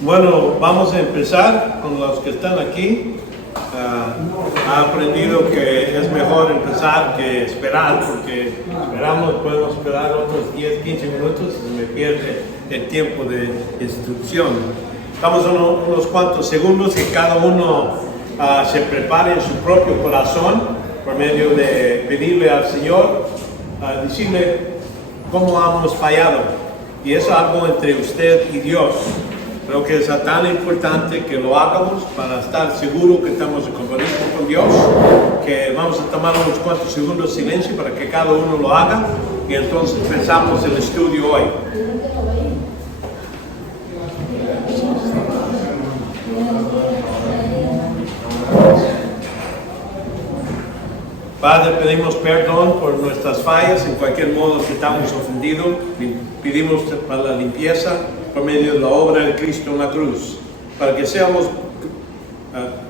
Bueno, vamos a empezar con los que están aquí. Ha aprendido que es mejor empezar que esperar, porque podemos esperar otros 10, 15 minutos y se me pierde el tiempo de instrucción. Estamos unos cuantos segundos que cada uno se prepare en su propio corazón por medio de pedirle al Señor, decirle cómo hemos fallado. Y eso es algo entre usted y Dios. Creo que es tan importante que lo hagamos para estar seguros que estamos en compromiso con Dios, que vamos a tomar unos cuantos segundos de silencio para que cada uno lo haga y entonces empezamos el estudio hoy. Padre, pedimos perdón por nuestras fallas, en cualquier modo que estamos ofendidos. Pedimos para la limpieza por medio de la obra de Cristo en la cruz, para que seamos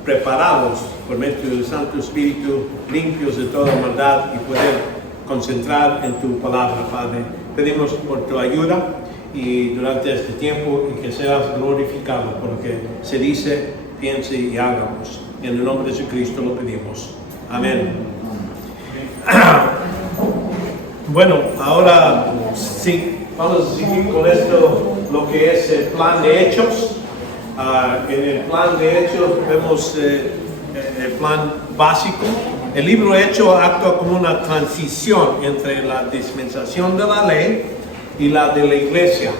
preparados por medio del Santo Espíritu, limpios de toda maldad y poder concentrar en tu palabra, Padre. Pedimos por tu ayuda y durante este tiempo y que seas glorificado por lo que se dice, piense y hagamos. En el nombre de Jesucristo lo pedimos. Amén. Bueno, ahora sí, vamos a seguir con esto, lo que es el plan de Hechos. En el plan de Hechos vemos el plan básico. El libro de Hechos actúa como una transición entre la dispensación de la ley y la de la iglesia.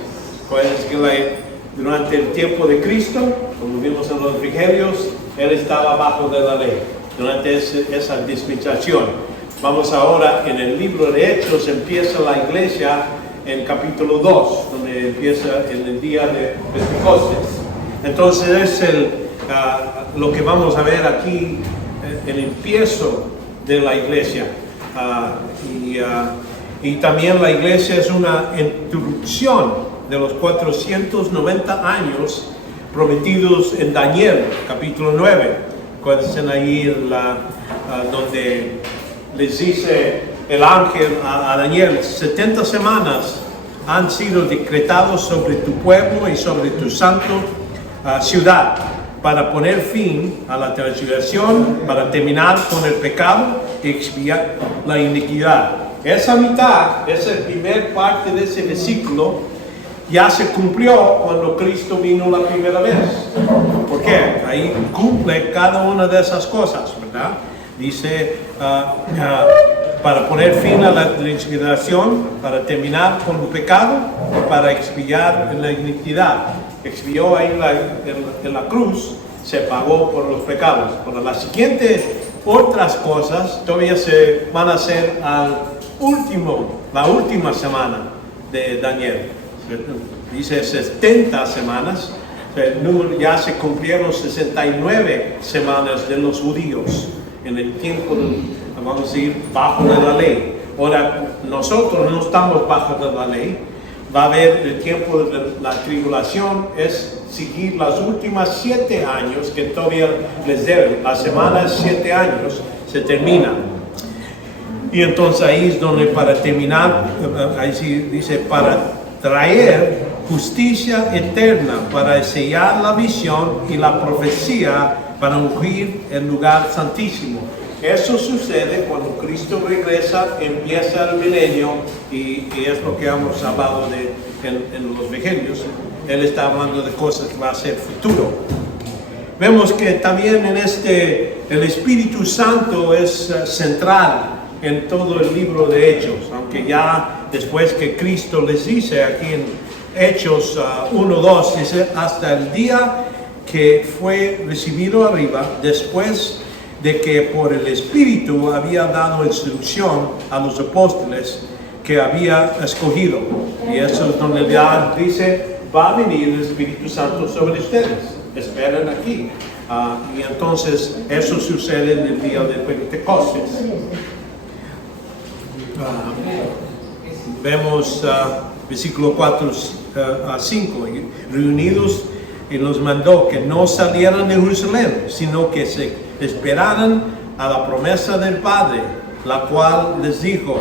Pues que durante el tiempo de Cristo, como vimos en los evangelios, él estaba bajo de la ley, durante esa dispensación. Vamos ahora, en el libro de Hechos empieza la iglesia en capítulo 2, donde empieza en el día de Pentecostés. Entonces es lo que vamos a ver aquí, el empiezo de la iglesia. Y también la iglesia es una introducción de los 490 años prometidos en Daniel, capítulo 9. Acuérdense ahí donde les dice el ángel a Daniel, 70 semanas han sido decretados sobre tu pueblo y sobre tu santo ciudad para poner fin a la transgresión, para terminar con el pecado y expiar la iniquidad. Esa mitad, esa primera parte de ese versículo, ya se cumplió cuando Cristo vino la primera vez. ¿Por qué? Ahí cumple cada una de esas cosas, ¿verdad? Dice, para poner fin a la transgresión, para terminar con el pecado, para expiar la iniquidad. Expió ahí en la cruz, se pagó por los pecados. Pero las siguientes otras cosas todavía se van a hacer la última semana de Daniel. Dice 70 semanas, ya se cumplieron 69 semanas de los judíos en el tiempo, vamos a decir, bajo de la ley. Ahora, nosotros no estamos bajo de la ley. Va a haber el tiempo de la tribulación, es seguir las últimas 7 años que todavía les deben. La semana 7 años se termina. Y entonces ahí es donde para terminar, ahí sí dice, para traer justicia eterna, para sellar la visión y la profecía, para ungir el lugar santísimo. Eso sucede cuando Cristo regresa, empieza el milenio, y es lo que hemos hablado en los evangelios. Él está hablando de cosas que va a ser futuro. Vemos que también el Espíritu Santo es central en todo el libro de Hechos, aunque ya después que Cristo les dice aquí en Hechos 1:2, dice, hasta el día que fue recibido arriba, después de que por el Espíritu había dado instrucción a los apóstoles que había escogido. Y eso es donde ya dice, va a venir el Espíritu Santo sobre ustedes. Esperen aquí. Y entonces eso sucede en el día de Pentecostés. Vemos versículo 4 a 5. Reunidos, y los mandó que no salieran de Jerusalén, sino que se esperaran a la promesa del Padre, la cual les dijo,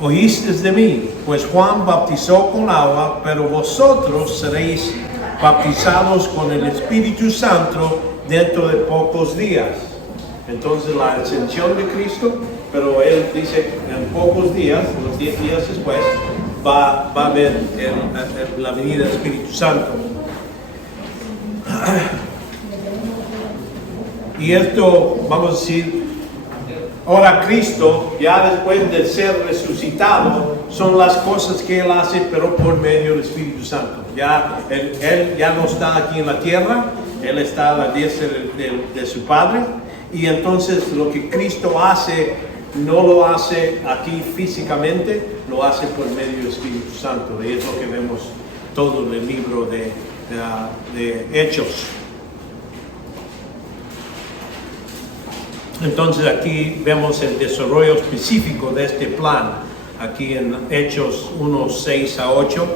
oísteis de mí, pues Juan bautizó con agua, pero vosotros seréis bautizados con el Espíritu Santo dentro de pocos días. Entonces la ascensión de Cristo, pero Él dice en pocos días, unos 10 días después, va a haber la venida del Espíritu Santo. Y esto, vamos a decir, ahora Cristo, ya después de ser resucitado, son las cosas que Él hace, pero por medio del Espíritu Santo. Ya Él ya no está aquí en la tierra, Él está a la diestra de su Padre, y entonces lo que Cristo hace, no lo hace aquí físicamente, lo hace por medio del Espíritu Santo. Y es lo que vemos todo en el libro de Hechos. Entonces aquí vemos el desarrollo específico de este plan, aquí en Hechos 1, 6 a 8,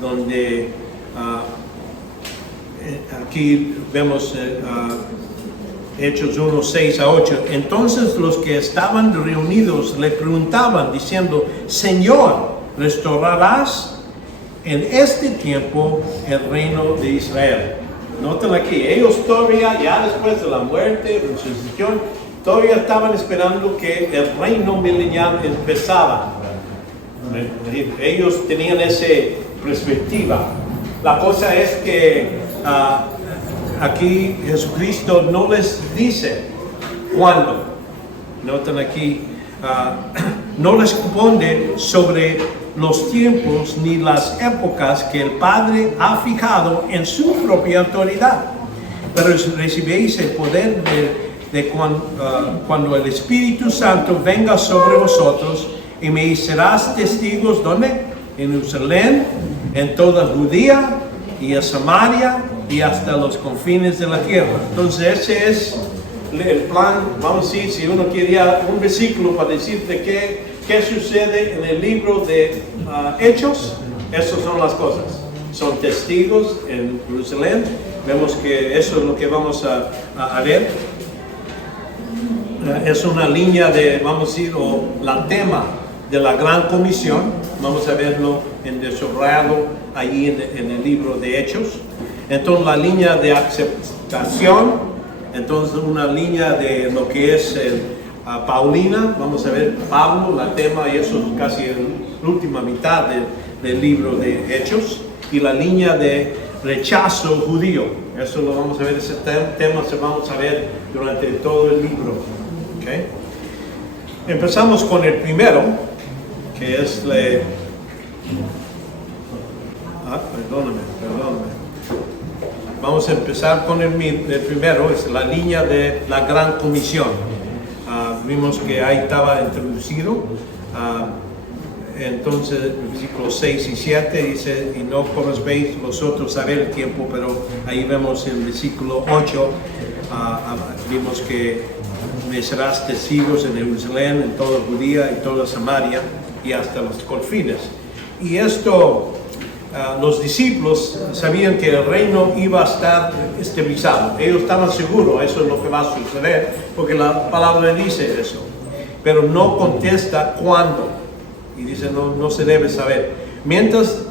donde aquí vemos Hechos 1, 6 a 8. Entonces los que estaban reunidos le preguntaban diciendo: Señor, ¿restaurarás en este tiempo el reino de Israel? Noten aquí, ellos todavía, ya después de la muerte, resucitación, todavía estaban esperando que el reino milenial empezara. Ellos tenían esa perspectiva. La cosa es que aquí Jesucristo no les dice cuándo. Noten aquí, no les responde sobre los tiempos ni las épocas que el Padre ha fijado en su propia autoridad. Pero recibiréis el poder cuando el Espíritu Santo venga sobre vosotros, y me serás testigos, ¿dónde? En Jerusalén, en toda Judea y en Samaria y hasta los confines de la tierra. Entonces ese es el plan. Vamos a decir, si uno quería un versículo para decirte qué sucede en el libro de Hechos, esas son las cosas. Son testigos en Jerusalén. Vemos que eso es lo que vamos a ver. Es una línea de, vamos a decir, o la tema de la gran comisión. Vamos a verlo en desarrollado allí en el libro de Hechos. Entonces la línea de aceptación, entonces una línea de lo que es Paulina, vamos a ver Pablo, la tema, y eso es casi la última mitad del libro de Hechos, y la línea de rechazo judío. Eso lo vamos a ver, ese tema se vamos a ver durante todo el libro. ¿Okay? Empezamos con el primero, que es perdóname. Vamos a empezar con el primero, es la línea de la gran comisión. Vimos que ahí estaba introducido. Entonces, versículos 6 y 7 dice: y no conocéis vosotros saber el tiempo, pero ahí vemos en el versículo 8, vimos que me serás testigos en Jerusalén, en toda Judea y toda Samaria y hasta los confines. Y esto, los discípulos sabían que el reino iba a estar estabilizado. Ellos estaban seguros, eso es lo que va a suceder, porque la palabra dice eso. Pero no contesta cuándo. Y dice, no se debe saber. Mientras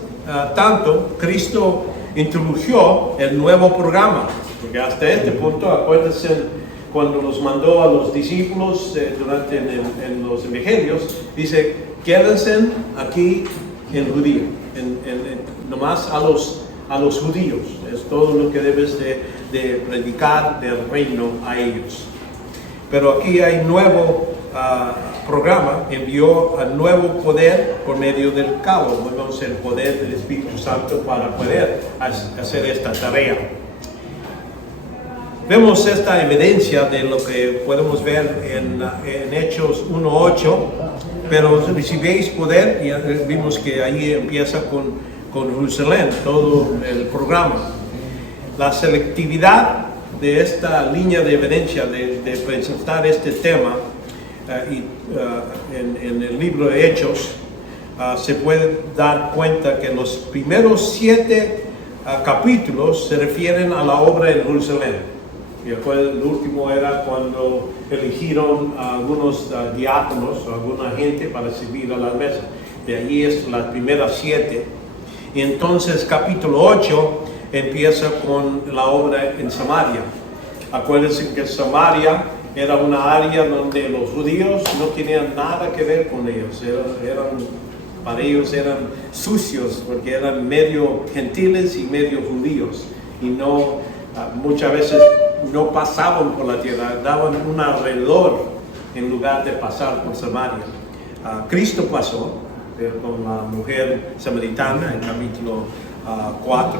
tanto, Cristo introdujo el nuevo programa. Porque hasta este punto, acuérdense, cuando los mandó a los discípulos durante en los evangelios, dice, quédense aquí en Judía, nomás a los judíos. Es todo lo que debes de predicar del reino a ellos. Pero aquí hay nuevo programa, envió a nuevo poder por medio del cabo, vemos el poder del Espíritu Santo para poder hacer esta tarea. Vemos esta evidencia de lo que podemos ver en Hechos 1:8, pero si veis poder, ya vimos que ahí empieza con Jerusalén, todo el programa. La selectividad de esta línea de evidencia de presentar este tema en el libro de Hechos, se puede dar cuenta que los primeros 7 capítulos se refieren a la obra en Jerusalén. Y después el último era cuando eligieron a algunos diáconos o alguna gente para servir a la mesa. De allí es las primeras 7. Y entonces capítulo 8 empieza con la obra en Samaria. Acuérdense que Samaria era una área donde los judíos no tenían nada que ver con ellos. Para ellos eran sucios porque eran medio gentiles y medio judíos. Y no, muchas veces no pasaban por la tierra, daban un alrededor en lugar de pasar por Samaria. Cristo pasó con la mujer samaritana en capítulo 4,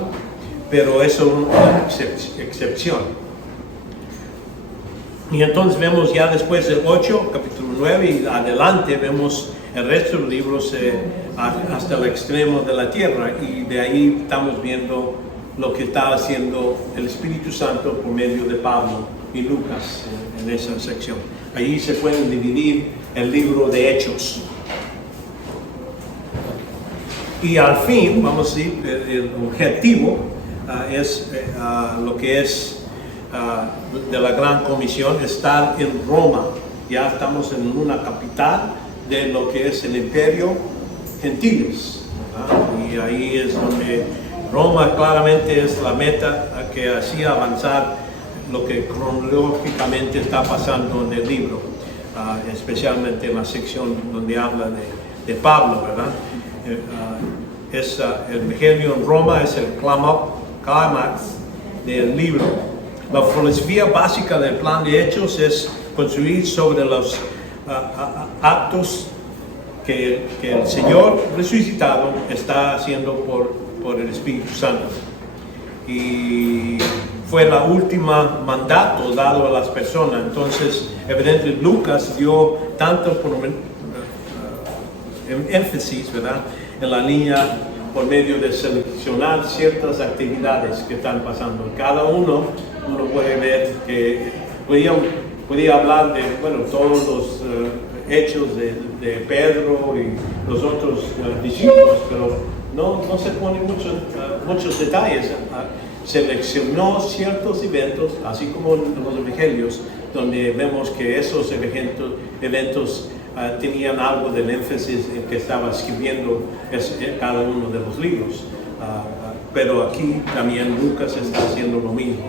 pero eso es una excepción. Y entonces vemos ya después del 8, capítulo 9 y adelante, vemos el resto de los libros hasta el extremo de la tierra, y de ahí estamos viendo lo que está haciendo el Espíritu Santo por medio de Pablo y Lucas en esa sección. Allí se pueden dividir el libro de Hechos. Y al fin, vamos a decir, el objetivo es lo que es de la Gran Comisión, estar en Roma. Ya estamos en una capital de lo que es el imperio gentiles, ¿verdad? Y ahí es donde Roma claramente es la meta que hacía avanzar lo que cronológicamente está pasando en el libro, especialmente en la sección donde habla de Pablo, ¿verdad? El Evangelio en Roma es el clímax del libro. La filosofía básica del plan de Hechos es construir sobre los actos que el Señor resucitado está haciendo por el Espíritu Santo. Y fue la última mandato dado a las personas. Entonces, evidentemente, Lucas dio tanto énfasis, ¿verdad?, en la línea por medio de seleccionar ciertas actividades que están pasando. Cada uno puede ver que podía hablar de, bueno, todos los hechos de Pedro y los otros discípulos, pero no se ponen muchos detalles. Seleccionó ciertos eventos, así como los evangelios, donde vemos que esos eventos tenían algo del énfasis en que estaba escribiendo cada uno de los libros. Pero aquí también Lucas está haciendo lo mismo.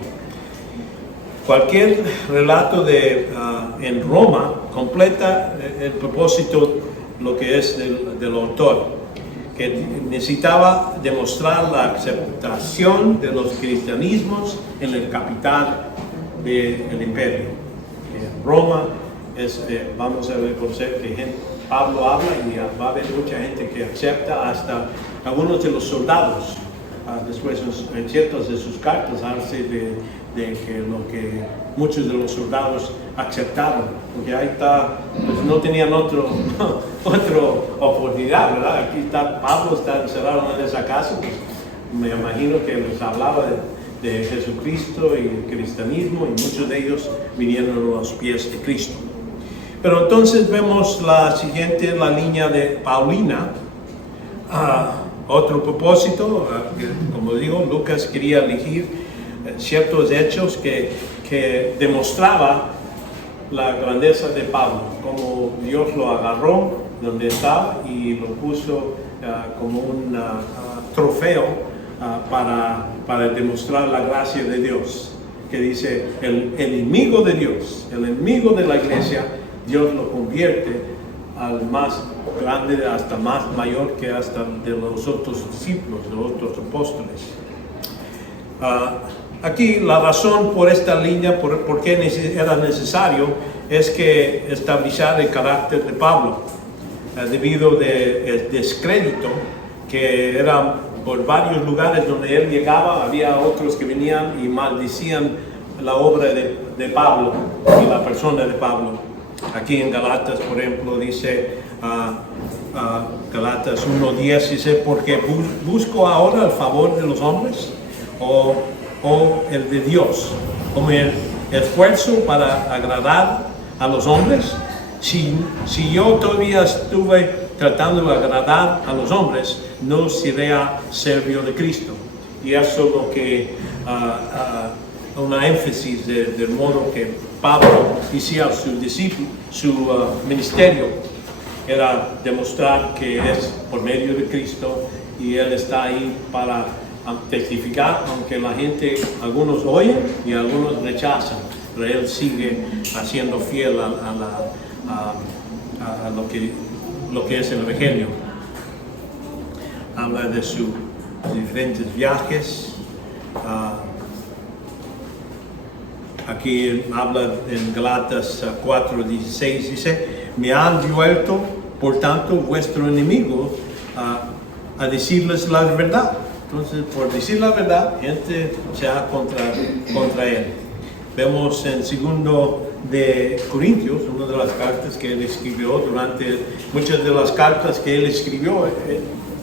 Cualquier relato en Roma completa el propósito, lo que es del autor, que necesitaba demostrar la aceptación de los cristianismos en el capital del imperio. Roma vamos a reconocer que Pablo habla y va a haber mucha gente que acepta, hasta algunos de los soldados. Después en ciertas de sus cartas hace de que lo que muchos de los soldados aceptaron, porque ahí está, pues no tenían otra oportunidad, ¿verdad? Aquí está Pablo, está encerrado en esa casa, pues me imagino que les hablaba de Jesucristo y el cristianismo, y muchos de ellos vinieron a los pies de Cristo. Pero entonces vemos la línea de Paulina. Otro propósito, como digo, Lucas quería elegir ciertos hechos que demostraba la grandeza de Pablo, como Dios lo agarró donde estaba y lo puso como un trofeo para demostrar la gracia de Dios, que dice el enemigo de Dios, el enemigo de la iglesia, Dios lo convierte al más grande, hasta más mayor que hasta de los otros discípulos, de los otros apóstoles. Aquí la razón por esta línea, por qué era necesario, es que estabilizar el carácter de Pablo, debido al descrédito que era por varios lugares donde él llegaba. Había otros que venían y maldecían la obra de Pablo y la persona de Pablo. Aquí en Galatas, por ejemplo, dice Galatas 1:10, dice: porque busco ahora el favor de los hombres o el de Dios, como el esfuerzo para agradar a los hombres. Si yo todavía estuve tratando de agradar a los hombres, no sería servidor de Cristo. Y eso es lo que una énfasis del modo que Pablo hacía su ministerio, era demostrar que es por medio de Cristo y Él está ahí para testificar, aunque la gente, algunos oyen y algunos rechazan, pero Él sigue siendo fiel a lo que es el Evangelio. Habla de sus diferentes viajes. Aquí habla en Gálatas 4:16, dice: me han vuelto, por tanto, vuestro enemigo a decirles la verdad. Entonces, por decir la verdad, gente se va contra él. Vemos en 2 de Corintios, una de las cartas que él escribió muchas de las cartas que él escribió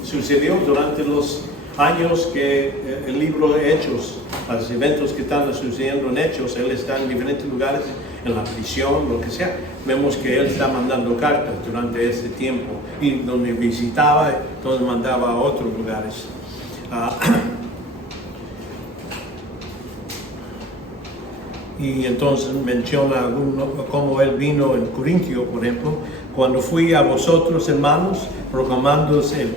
sucedió durante los años que el libro de Hechos, los eventos que están sucediendo en Hechos, él está en diferentes lugares, en la prisión, lo que sea. Vemos que él está mandando cartas durante este tiempo, y donde visitaba, donde mandaba a otros lugares. Y entonces menciona cómo él vino en Corintio, por ejemplo: cuando fui a vosotros, hermanos, proclamando el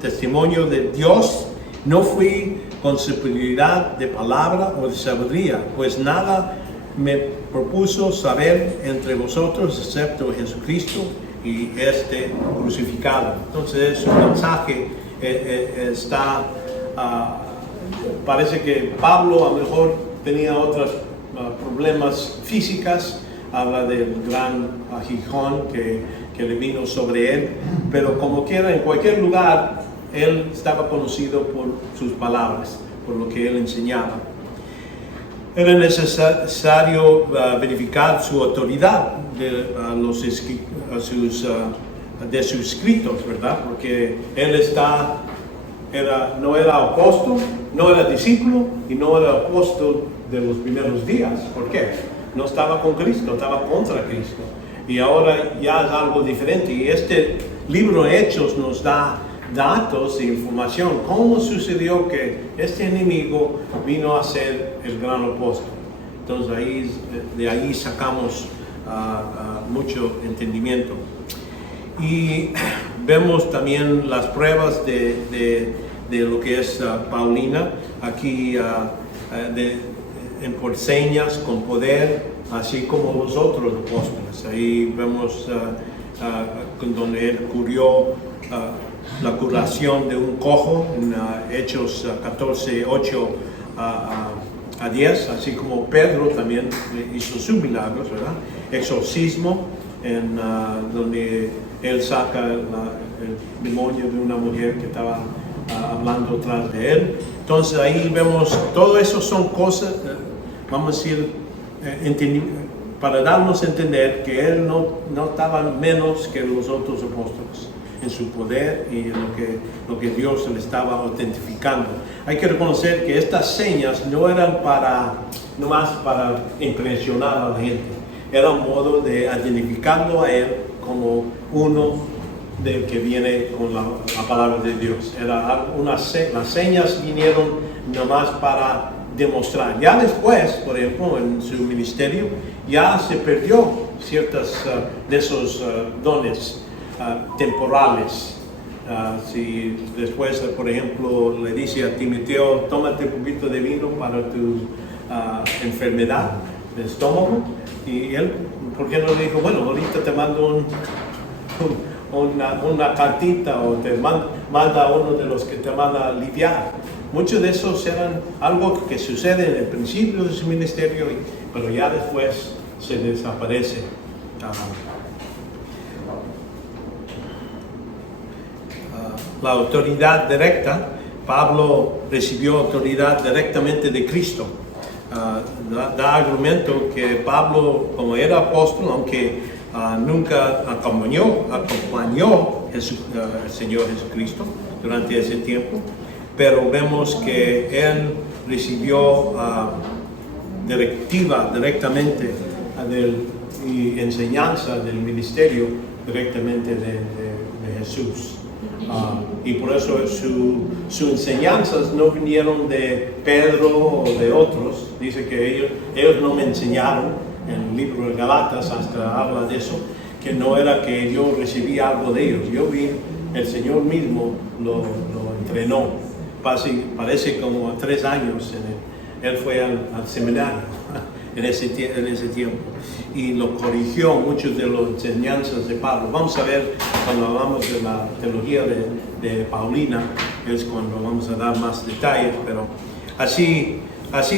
testimonio de Dios, no fui con superioridad de palabra o de sabiduría, pues nada me propuso saber entre vosotros excepto Jesucristo y este crucificado. Entonces su mensaje parece que Pablo a lo mejor tenía otros problemas físicas. Habla del gran aguijón que le vino sobre él, pero como quiera, en cualquier lugar, él estaba conocido por sus palabras, por lo que él enseñaba. Era necesario verificar su autoridad de sus escritos, ¿verdad? Porque él no era apóstol, no era discípulo y no era apóstol de los primeros días. ¿Por qué? No estaba con Cristo, estaba contra Cristo. Y ahora ya es algo diferente. Y este libro de Hechos nos da datos e información. ¿Cómo sucedió que este enemigo vino a ser el gran apóstol? Entonces de ahí sacamos mucho entendimiento. Y vemos también las pruebas de lo que es Paulina. Aquí por señas, con poder, así como los otros apóstoles. Ahí vemos donde él curó la curación de un cojo en Hechos 14:8 a 10, así como Pedro también hizo sus milagros, ¿verdad? Exorcismo, donde él saca el demonio de una mujer que estaba hablando tras de él. Entonces ahí vemos, todo eso son cosas, vamos a decir, para darnos a entender que él no estaba menos que los otros apóstoles en su poder y en lo que Dios le estaba autentificando. Hay que reconocer que estas señas no eran nomás para impresionar a la gente, era un modo de identificarlo a él como uno que viene con la palabra de Dios. Las señas vinieron nomás para demostrar. Ya después, por ejemplo, en su ministerio, ya se perdió ciertas de esos dones temporales. Si después, por ejemplo, le dice a Timoteo: tómate un poquito de vino para tu enfermedad de estómago, y él, ¿por qué no le dijo: bueno, ahorita te mando una cartita, o te manda a uno de los que te van a aliviar? Muchos de esos eran algo que sucede en el principio de su ministerio, pero ya después se desaparece. La autoridad directa, Pablo recibió autoridad directamente de Cristo. Da argumento que Pablo, como era apóstol, aunque nunca acompañó al Señor Jesucristo durante ese tiempo, pero vemos que él recibió directamente y enseñanza del ministerio directamente de Jesús. Y por eso sus enseñanzas no vinieron de Pedro o de otros. Dice que ellos no me enseñaron. En el libro de Gálatas hasta habla de eso, que no era que yo recibí algo de ellos. Yo vi el Señor mismo lo entrenó. Parece como 3 años. Él fue al seminario en ese tiempo y lo corrigió muchas de las enseñanzas de Pablo. Vamos a ver cuando hablamos de la teología de Paulina, es cuando vamos a dar más detalles, pero así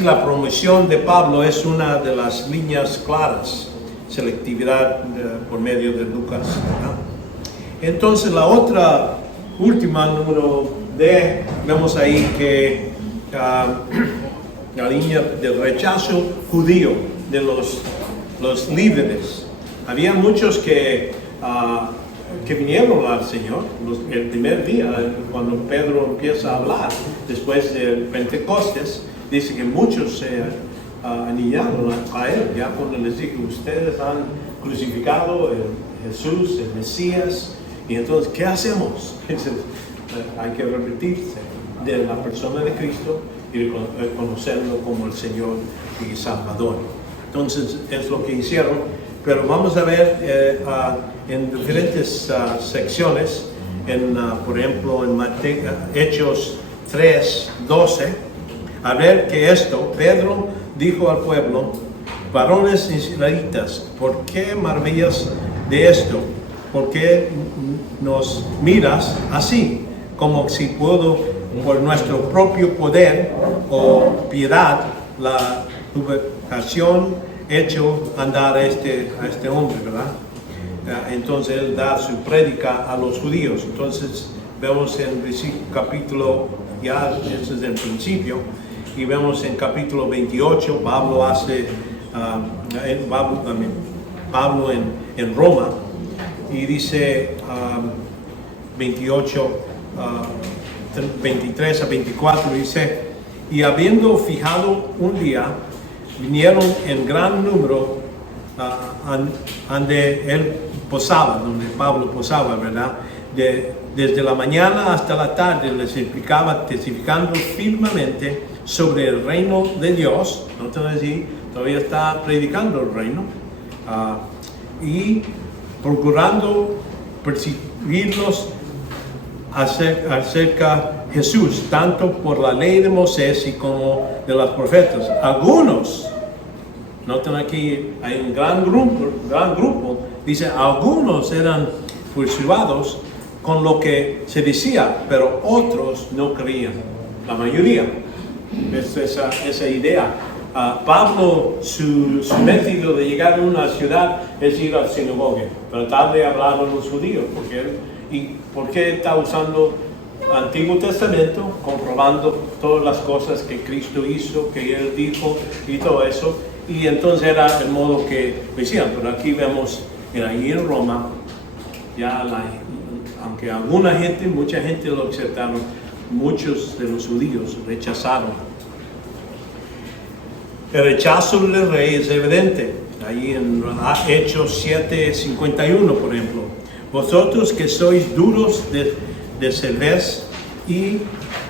la promoción de Pablo es una de las líneas claras, selectividad por medio de Lucas, ¿verdad? Entonces la última, número D, vemos ahí que la línea del rechazo judío de los líderes. Había muchos que vinieron al Señor el primer día, cuando Pedro empieza a hablar, después de Pentecostés, dice que muchos se anillaron a él, ya cuando les dijo, ustedes han crucificado a Jesús, el Mesías, y entonces, ¿qué hacemos? Hay que repetirse de la persona de Cristo y reconocerlo como el Señor y Salvador. Entonces, es lo que hicieron, pero vamos a ver en diferentes secciones, por ejemplo, en Hechos 3:12, a ver que Pedro dijo al pueblo, varones israelitas, ¿por qué maravillas de esto? ¿Por qué nos miras así? Como si puedo, por nuestro propio poder o piedad, la ubicación hecho andar a este hombre, ¿verdad? Entonces él da su prédica a los judíos. Entonces vemos en capítulo, ya ese es el principio, y vemos en capítulo 28, Pablo hace, Pablo en Roma, y dice 28, 23 a 24, dice, y habiendo fijado un día, vinieron en gran número donde él posaba, donde Pablo posaba, ¿verdad? Desde la mañana hasta la tarde les explicaba, testificando firmemente sobre el reino de Dios. No te voy a decir, todavía está predicando el reino, y procurando perseguirlos acerca de Jesús, tanto por la ley de Moisés y como de los profetas. Algunos, noten aquí, hay un gran grupo, dice, algunos eran persuadidos con lo que se decía, pero otros no creían. La mayoría, es esa idea. Pablo, su método de llegar a una ciudad es ir al sinagoga, tratar de hablar a los judíos, porque está usando Antiguo Testamento, comprobando todas las cosas que Cristo hizo, que Él dijo y todo eso, y entonces era el modo que decían. Pero aquí vemos, ahí en Roma, ya aunque mucha gente lo aceptaron, muchos de los judíos rechazaron. El rechazo del rey es evidente, ahí en Hechos 7:51, por ejemplo. Vosotros que sois duros de cerveza y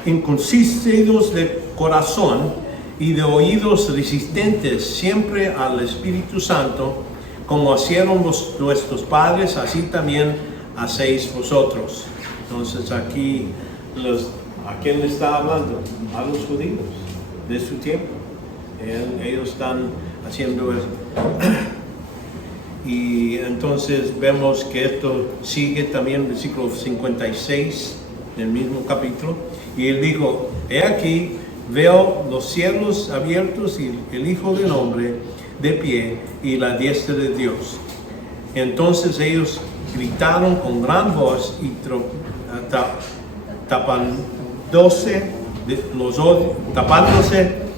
inconsistentes de corazón y de oídos resistentes siempre al Espíritu Santo, como hicieron nuestros padres, así también hacéis vosotros. Entonces aquí, ¿a quién le está hablando? A los judíos de su tiempo. Ellos están haciendo eso. Y entonces vemos que esto sigue también, versículo 56 del mismo capítulo. Y él dijo, he aquí, veo los cielos abiertos y el Hijo del Hombre de pie y la diestra de Dios. Entonces ellos gritaron con gran voz y tapándose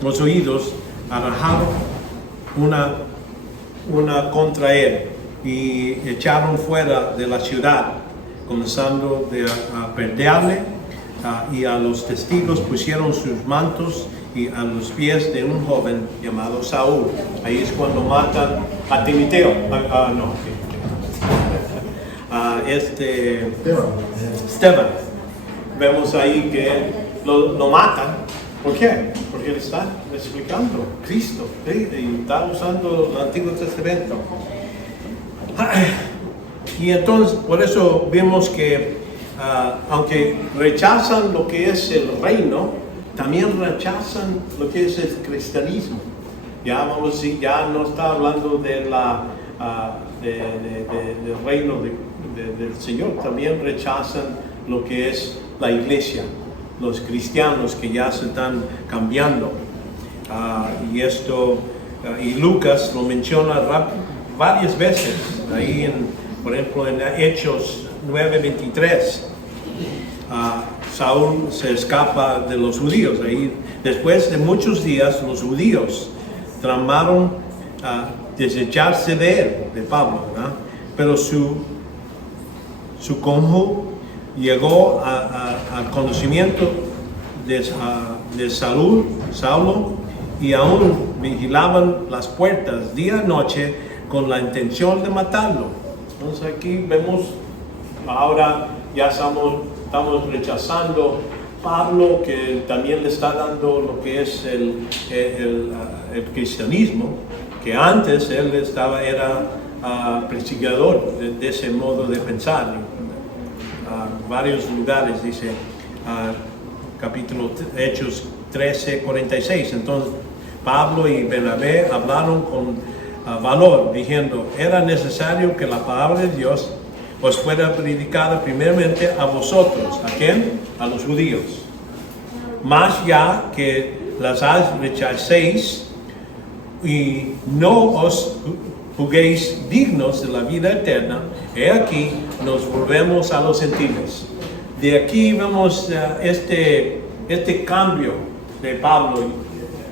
los oídos, arrojaron una contra él y echaron fuera de la ciudad, comenzando a perderle, y a los testigos pusieron sus mantos y a los pies de un joven llamado Saúl. Ahí es cuando matan a Timoteo, Esteban. Vemos ahí que lo matan. ¿Por qué? Porque él está explicando Cristo, y está usando el Antiguo Testamento. Y entonces, por eso vemos que aunque rechazan lo que es el reino, también rechazan lo que es el cristianismo. Ya vamos a decir, ya no está hablando de del reino del Señor, también rechazan lo que es la iglesia, los cristianos que ya se están cambiando. Y Lucas lo menciona varias veces, ahí por ejemplo en Hechos 9:23. Saúl se escapa de los judíos. Ahí, después de muchos días, los judíos tramaron desecharse de él, de Pablo, ¿verdad? Pero su conjo llegó al conocimiento de Saulo, y aún vigilaban las puertas día y noche con la intención de matarlo. Entonces aquí vemos, ahora ya estamos rechazando Pablo, que también le está dando lo que es el cristianismo, que antes él era perseguidor de ese modo de pensar. Varios lugares dice capítulo Hechos 13:46. Entonces Pablo y Bernabé hablaron con valor, diciendo: era necesario que la palabra de Dios os fuera predicada primeramente a vosotros. ¿A quién? A los judíos. Más ya que las rechacéis y no os juzguéis dignos de la vida eterna, he aquí nos volvemos a los gentiles. De aquí vemos este cambio de Pablo.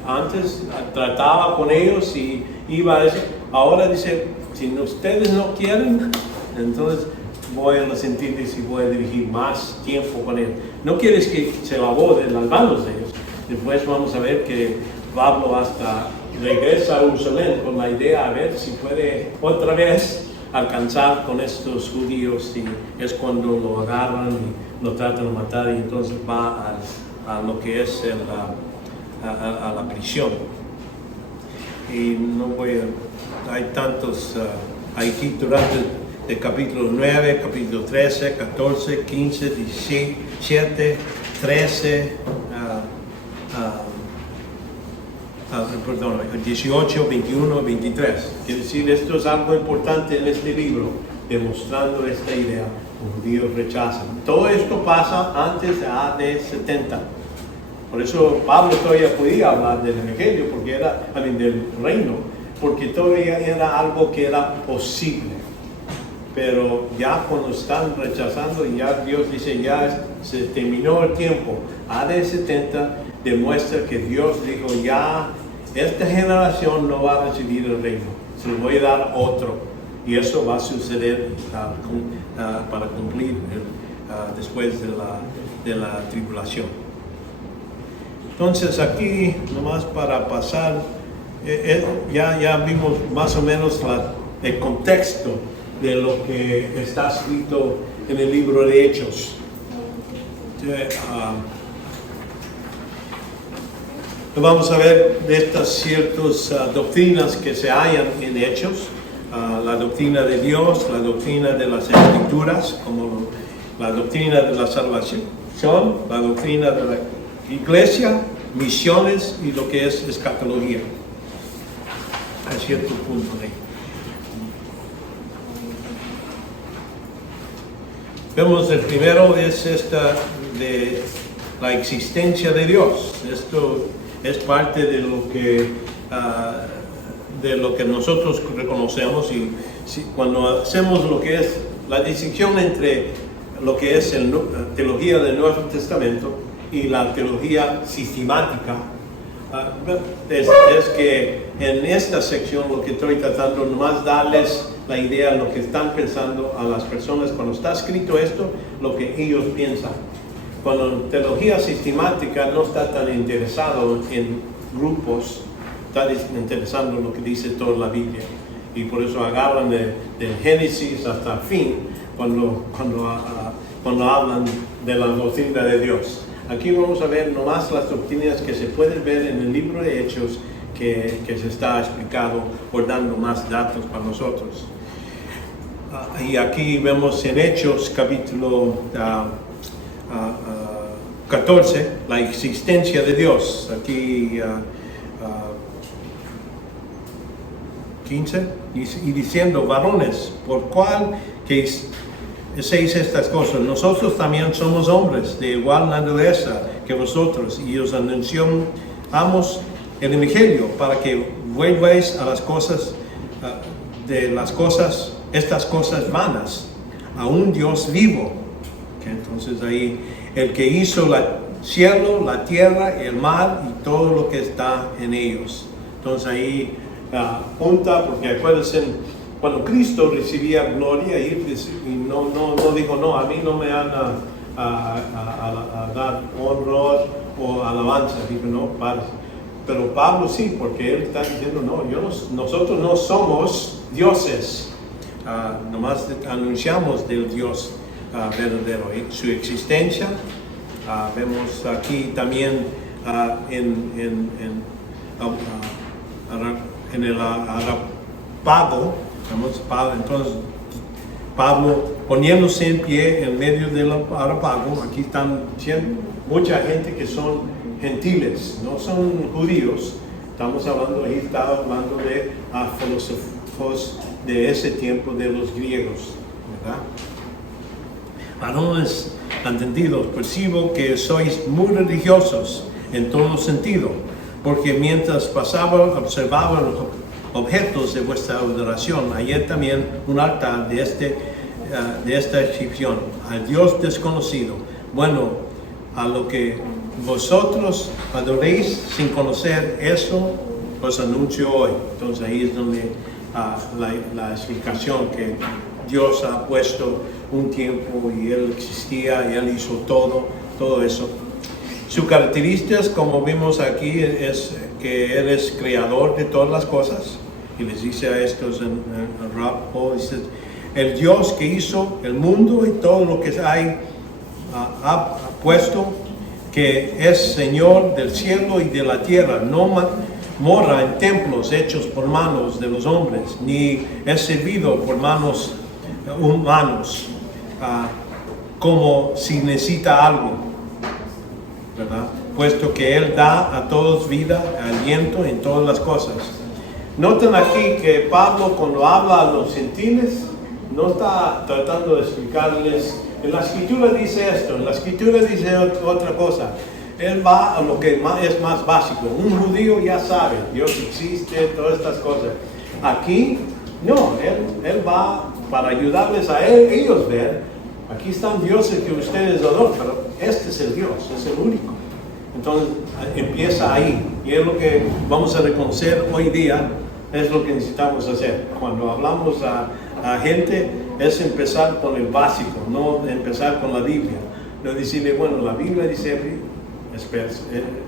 Antes trataba con ellos y iba a decir, ahora dice, si ustedes no quieren, entonces voy a los gentiles y voy a dirigir más tiempo con ellos. No quieres que se lavó de las manos de ellos. Después vamos a ver que Pablo hasta regresa a Jerusalén con la idea a ver si puede otra vez alcanzar con estos judíos, y es cuando lo agarran y lo tratan de matar, y entonces va a lo que es a la prisión. Y no voy a, hay tantos aquí durante el capítulo 9, capítulo 13, 14, 15, 17, 13, 18, 21, 23. Quiere decir, esto es algo importante en este libro, demostrando esta idea. Los judíos rechazan. Todo esto pasa antes de AD 70. Por eso Pablo todavía podía hablar del evangelio, porque del reino, porque todavía era algo que era posible. Pero ya cuando están rechazando, y ya Dios dice, ya se terminó el tiempo, AD 70 demuestra que Dios dijo, ya esta generación no va a recibir el reino, se lo voy a dar otro, y eso va a suceder para cumplir después de la tribulación. Entonces aquí, nomás para pasar, ya vimos más o menos el contexto de lo que está escrito en el libro de Hechos. Vamos a ver de estas ciertas doctrinas que se hallan en Hechos, la doctrina de Dios, la doctrina de las Escrituras, como la doctrina de la salvación, la doctrina de la iglesia, misiones y lo que es escatología. A cierto punto de ahí. Vemos el primero es esta de la existencia de Dios. Esto es parte de lo que nosotros reconocemos, y cuando hacemos lo que es la distinción entre lo que es la teología del Nuevo Testamento y la teología sistemática, es que en esta sección lo que estoy tratando nomás darles la idea de lo que están pensando a las personas cuando está escrito esto, lo que ellos piensan. Cuando en teología sistemática no está tan interesado en grupos, está interesado en lo que dice toda la Biblia, y por eso agarran del Génesis hasta el fin cuando hablan de la doctrina de Dios. Aquí vamos a ver nomás las doctrinas que se pueden ver en el libro de Hechos, que se está explicado o dando más datos para nosotros. Y aquí vemos en Hechos capítulo 14 la existencia de Dios. Aquí 15 y diciendo: varones, por cual que hacéis estas cosas, nosotros también somos hombres de igual naturaleza que vosotros, y os anunciamos el Evangelio para que vuelváis a las cosas estas cosas vanas, a un Dios vivo. Okay, entonces ahí el que hizo el cielo, la tierra, el mar y todo lo que está en ellos. Entonces ahí junta, porque acuérdense, cuando Cristo recibía gloria, y no dijo: no, a mí no me van a dar honor o alabanza. Dijo: no, Padre. Pero Pablo sí, porque él está diciendo: no, nosotros no somos dioses, nomás anunciamos del Dios verdadero, su existencia. Vemos aquí también en el Areópago, entonces Pablo poniéndose en pie en medio del Areópago. Aquí están mucha gente que son gentiles, no son judíos. Estamos hablando, ahí está hablando de filósofos de ese tiempo, de los griegos, ¿verdad? Varones entendidos, percibo que sois muy religiosos en todo sentido, porque mientras pasaba observaba los objetos de vuestra adoración, hallé también un altar de esta inscripción: al Dios desconocido. Bueno, a lo que vosotros adoréis sin conocer, eso os anuncio hoy. Entonces ahí es donde la explicación que Dios ha puesto un tiempo y Él existía y Él hizo todo eso. Su característica, como vimos aquí, es que Él es creador de todas las cosas. Y les dice a estos en Paul, dice: el Dios que hizo el mundo y todo lo que hay, ha puesto, que es Señor del cielo y de la tierra, no mora en templos hechos por manos de los hombres, ni es servido por manos humanos, como si necesita algo, ¿verdad? Puesto que Él da a todos vida, aliento en todas las cosas. Noten aquí que Pablo, cuando habla a los gentiles, no está tratando de explicarles: en la escritura dice esto, en la escritura dice otra cosa. Él va a lo que es más básico. Un judío ya sabe, Dios existe, todas estas cosas. Aquí, no, él va para ayudarles a ellos ver: aquí están dioses que ustedes adoran, pero este es el Dios, es el único. Entonces empieza ahí, y es lo que vamos a reconocer hoy día, es lo que necesitamos hacer. Cuando hablamos a gente, es empezar con el básico, no empezar con la Biblia. No decirle: bueno, la Biblia dice,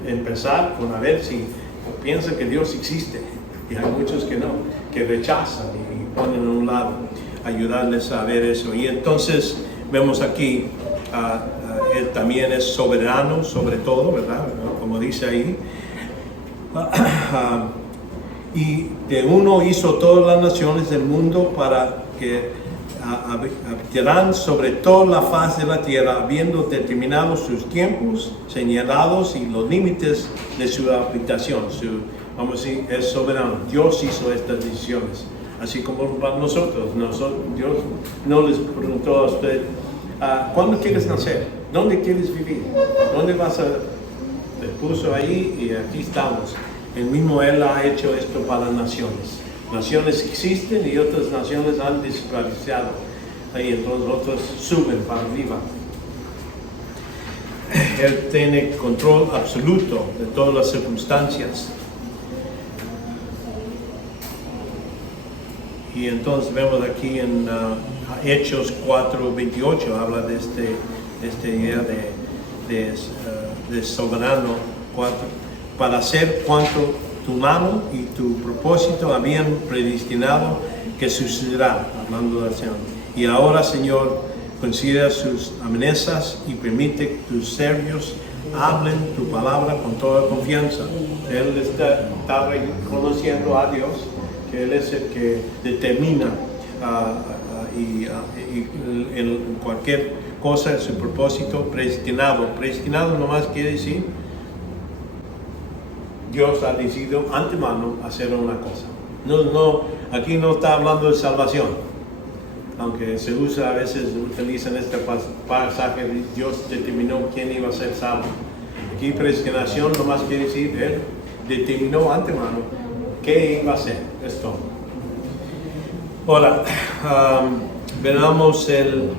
empezar con a ver si piensan que Dios existe. Y hay muchos que no, que rechazan y ponen a un lado. Ayudarles a ver eso. Y entonces vemos aquí, Él también es soberano sobre todo, ¿verdad? Como dice ahí. Y de uno hizo todas las naciones del mundo para que habitaran sobre toda la faz de la tierra, habiendo determinado sus tiempos señalados y los límites de su habitación. Vamos a decir, es soberano. Dios hizo estas decisiones. Así como para nosotros, Dios no les preguntó a usted: ¿cuándo quieres nacer? ¿Dónde quieres vivir? ¿Dónde vas a...? Te puso ahí y aquí estamos. El mismo Él ha hecho esto para naciones. Naciones existen y otras naciones han desaparecido. Ahí entonces otros suben para arriba. Él tiene control absoluto de todas las circunstancias. Y entonces vemos aquí en Hechos 4:28, habla de esta idea de soberano, para hacer cuanto tu mano y tu propósito habían predestinado que sucederá, hablando de acción. Y ahora, Señor, considera sus amenazas y permite que tus siervos hablen tu palabra con toda confianza. Él está reconociendo a Dios, que Él es el que determina y en cualquier cosa, su propósito predestinado. Predestinado nomás quiere decir Dios ha decidido antemano hacer una cosa. Aquí no está hablando de salvación, aunque se usa, a veces utilizan este pasaje, Dios determinó quién iba a ser salvo. Aquí predestinación nomás quiere decir, Él determinó antemano qué iba a hacer. Es todo. Ahora, veamos el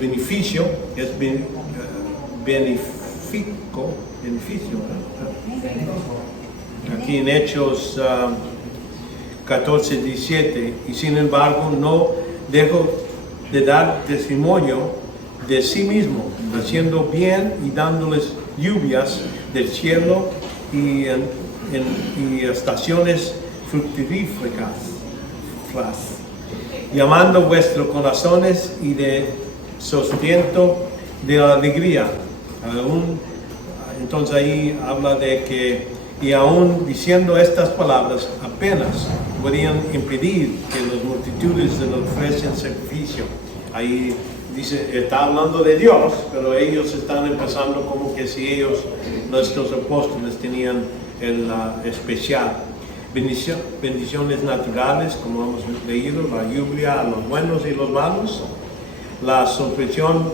beneficio, es beneficio, ¿verdad? Aquí en Hechos 14, 17, y sin embargo no dejó de dar testimonio de sí mismo, haciendo bien y dándoles lluvias del cielo y estaciones fructíferas, llamando vuestros corazones y de sustento de la alegría. Entonces ahí habla de que, y aún diciendo estas palabras, apenas podían impedir que las multitudes le ofrecen sacrificio. Ahí dice, está hablando de Dios, pero ellos están empezando como que si ellos, nuestros apóstoles, tenían el especial. Bendiciones naturales, como hemos leído, la lluvia a los buenos y los malos, la solución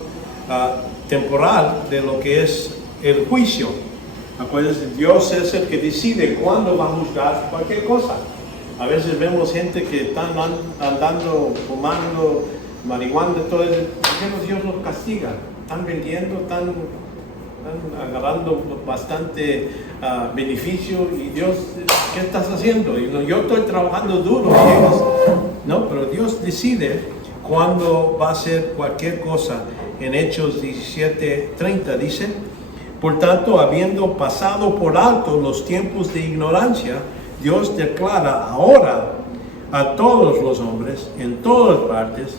temporal de lo que es el juicio. Acuérdense, Dios es el que decide cuándo va a juzgar cualquier cosa. A veces vemos gente que están andando, fumando marihuana, todo eso. ¿Por qué no Dios los castiga? Están vendiendo, están agarrando bastante beneficio, y Dios, ¿qué estás haciendo? Y no, yo estoy trabajando duro. No, pero Dios decide cuándo va a hacer cualquier cosa. En Hechos 17:30 dice, por tanto, habiendo pasado por alto los tiempos de ignorancia, Dios declara ahora a todos los hombres en todas partes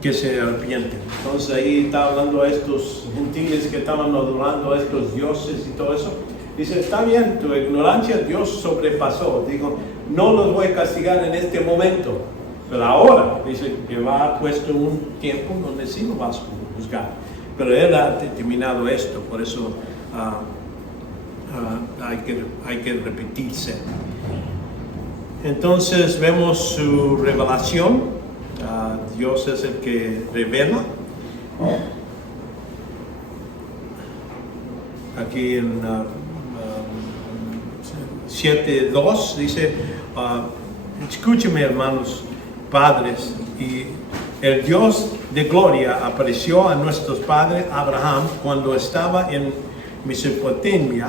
que se arrepienten. Entonces ahí está hablando a estos gentiles que estaban adorando a estos dioses y todo eso. Dice, está bien, tu ignorancia Dios sobrepasó. Digo, no los voy a castigar en este momento, pero ahora, dice que va a puesto un tiempo donde sí lo vas a juzgar. Pero Él ha determinado esto, por eso hay que repetirse. Entonces vemos su revelación. Dios es el que revela. Aquí en 7:2 dice, escúcheme, hermanos padres, y el Dios de gloria apareció a nuestros padres Abraham cuando estaba en Mesopotamia,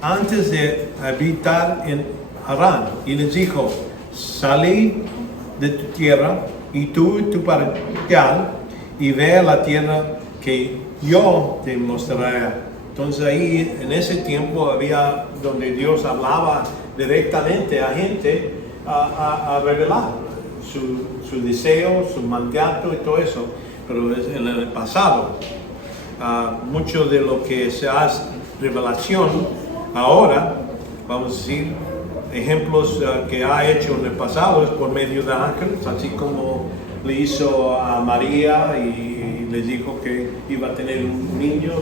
antes de habitar en Harán, y les dijo, salid de tu tierra y tú y tu parentela, y ve a la tierra que yo te mostraré. Entonces ahí en ese tiempo había donde Dios hablaba directamente a gente a revelar su deseo, su mandato y todo eso. Pero en el pasado, mucho de lo que se hace revelación ahora, vamos a decir, ejemplos que ha hecho en el pasado es por medio de ángeles, así como le hizo a María y les dijo que iba a tener un niño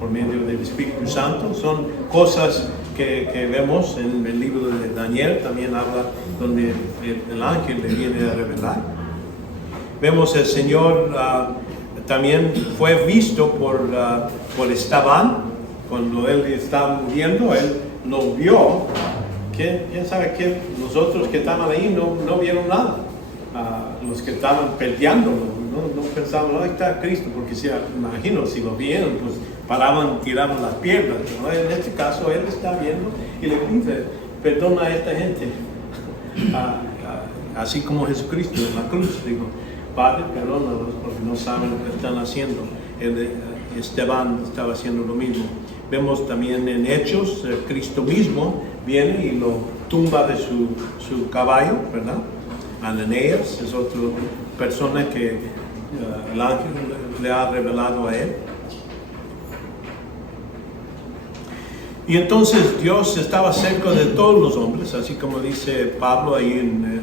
por medio del Espíritu Santo. Son cosas que vemos en el libro de Daniel, también habla donde el ángel le viene a revelar. Vemos el Señor también fue visto por Esteban, cuando él estaba muriendo, él lo vio. ¿Quién sabe que los otros que estaban ahí no vieron nada? Los que estaban peleando no pensaban, ahí está Cristo, porque imagino, si lo vieron, pues paraban, tiraban las piedras. ¿No? En este caso, él está viendo y le pide, perdona a esta gente. Así como Jesucristo en la cruz, digo, Padre, perdónalos porque no saben lo que están haciendo. Esteban estaba haciendo lo mismo. Vemos también en Hechos, Cristo mismo viene y lo tumba de su caballo, ¿verdad? Ananías es otra persona que el ángel le ha revelado a él. Y entonces Dios estaba cerca de todos los hombres, así como dice Pablo ahí en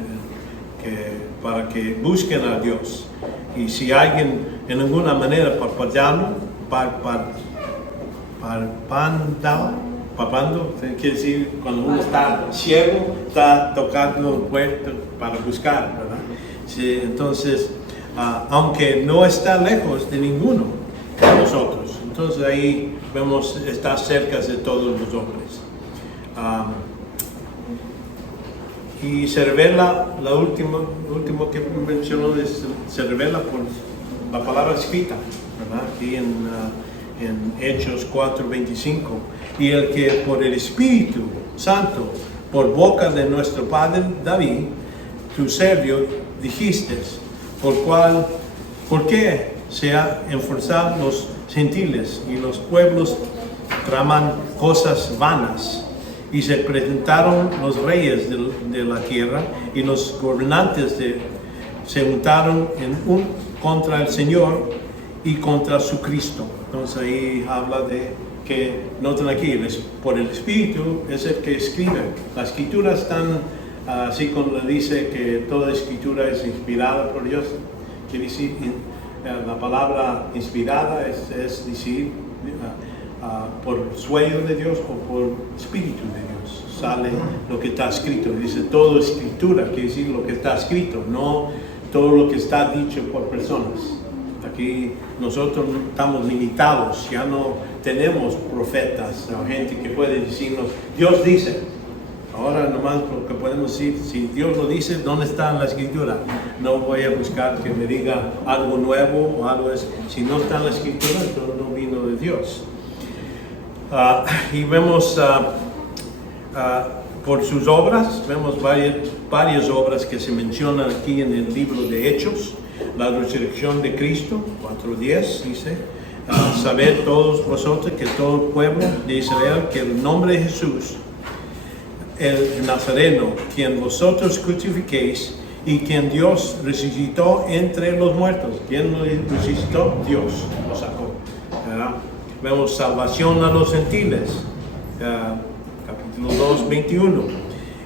para que busquen a Dios. Y si alguien en alguna manera papando, quiere decir cuando uno está ciego, está tocando puertas para buscar, ¿verdad? Sí, entonces, aunque no está lejos de ninguno de nosotros, entonces ahí vemos, está cerca de todos los hombres. Y se revela, lo último que mencionó, se revela por la palabra escrita, ¿verdad? Aquí en Hechos 4:25. Y el que por el Espíritu Santo, por boca de nuestro padre David, tu servo, dijiste, ¿por qué se han esforzado los gentiles y los pueblos traman cosas vanas? Y se presentaron los reyes de la tierra y los gobernantes se juntaron contra el Señor y contra su Cristo. Entonces ahí habla de que, noten aquí, por el Espíritu es el que escribe. Las escrituras están, así como le dice que toda escritura es inspirada por Dios. Quiere decir, la palabra inspirada es decir, por sueño de Dios o por Espíritu de Dios. Sale lo que está escrito. Dice toda escritura, quiere decir lo que está escrito, no todo lo que está dicho por personas. Aquí nosotros estamos limitados, ya no tenemos profetas o gente que puede decirnos, Dios dice. Ahora nomás lo que podemos decir, si Dios lo dice, ¿dónde está en la escritura? No voy a buscar que me diga algo nuevo o algo así. Si no está en la escritura, entonces no vino de Dios. Y vemos por sus obras, vemos varias obras que se mencionan aquí en el libro de Hechos. La resurrección de Cristo, 4:10, dice, sabed todos vosotros que todo el pueblo de Israel, que el nombre de Jesús, el Nazareno, quien vosotros crucifiquéis y quien Dios resucitó entre los muertos. ¿Quién lo resucitó? Dios lo sacó, ¿verdad? Vemos salvación a los gentiles, capítulo 2:21.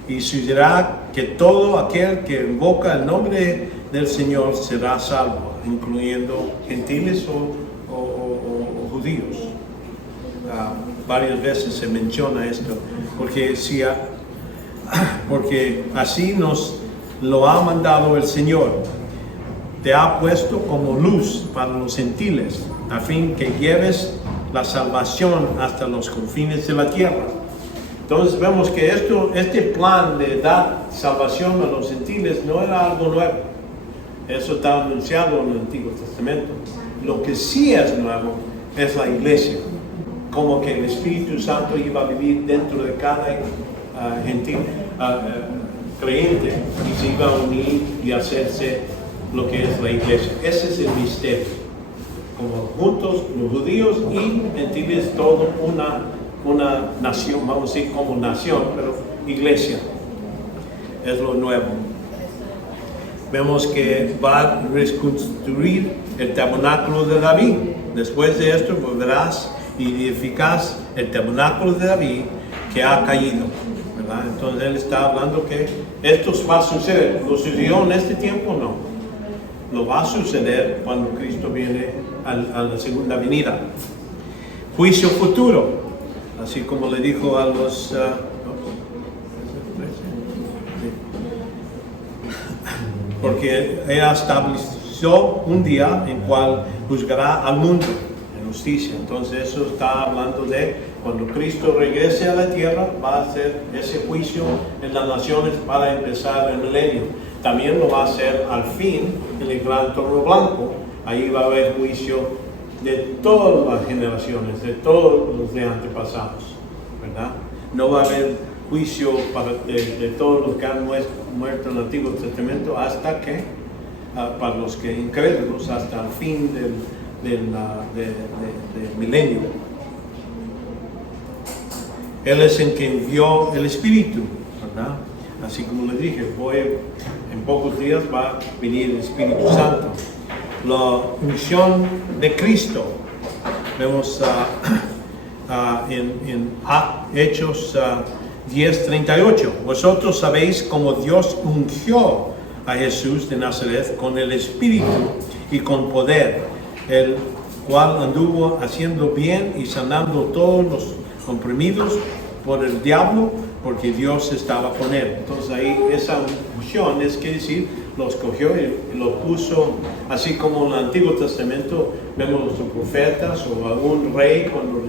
Y sucederá que todo aquel que invoca el nombre del Señor será salvo, incluyendo gentiles o judíos. Varias veces se menciona esto, porque así nos lo ha mandado el Señor. Te ha puesto como luz para los gentiles, a fin que lleves la salvación hasta los confines de la tierra. Entonces vemos que este plan de dar salvación a los gentiles no era algo nuevo. Eso está anunciado en el Antiguo Testamento. Lo que sí es nuevo es la iglesia. Como que el Espíritu Santo iba a vivir dentro de cada gentil, creyente y se iba a unir y hacerse lo que es la iglesia. Ese es el misterio. Como juntos los judíos y gentiles, todo una nación, vamos a decir como nación, pero iglesia. Es lo nuevo. Vemos que va a reconstruir el tabernáculo de David. Después de esto volverás y edificás el tabernáculo de David que ha caído, ¿verdad? Entonces él está hablando que esto va a suceder. ¿Lo sucedió en este tiempo? No. Lo va a suceder cuando Cristo viene a la segunda venida. Juicio futuro, así como le dijo a los porque ella estableció un día en cual juzgará al mundo en justicia. Entonces eso está hablando de cuando Cristo regrese a la tierra, va a hacer ese juicio en las naciones para empezar el milenio. También lo va a hacer al fin en el gran trono blanco. Ahí va a haber juicio de todas las generaciones, de todos los de antepasados, ¿verdad? No va a haber juicio de todos los que han muerto en el Antiguo Testamento hasta que, para los que incrédulos, hasta el fin del milenio. Él es el que envió el Espíritu, ¿verdad? Así como le dije, en pocos días va a venir el Espíritu Santo. La unción de Cristo, vemos en Hechos 10:38. Vosotros sabéis cómo Dios ungió a Jesús de Nazaret con el Espíritu y con poder, el cual anduvo haciendo bien y sanando todos los oprimidos por el diablo, porque Dios estaba con él. Entonces ahí esa unción es que decir, lo escogió y lo puso, así como en el Antiguo Testamento vemos los profetas o algún rey cuando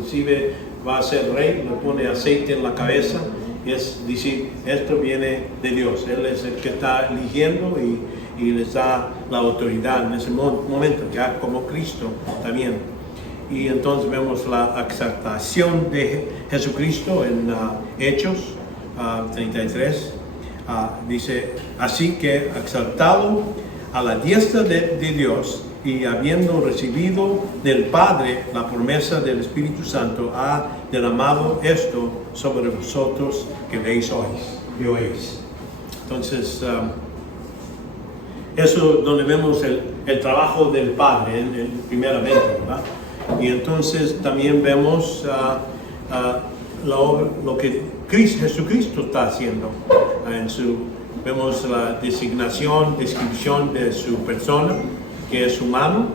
va a ser rey, le pone aceite en la cabeza. Es decir, esto viene de Dios. Él es el que está eligiendo y les da la autoridad en ese momento, ya como Cristo también. Y entonces vemos la exaltación de Jesucristo en Hechos 33. Dice, así que exaltado a la diestra de Dios y habiendo recibido del Padre la promesa del Espíritu Santo, ha derramado esto sobre vosotros que veis hoy. Entonces, eso es donde vemos el trabajo del Padre, primeramente, ¿verdad? Y entonces también vemos lo que Jesucristo está haciendo. Vemos la descripción de su persona, que es humano.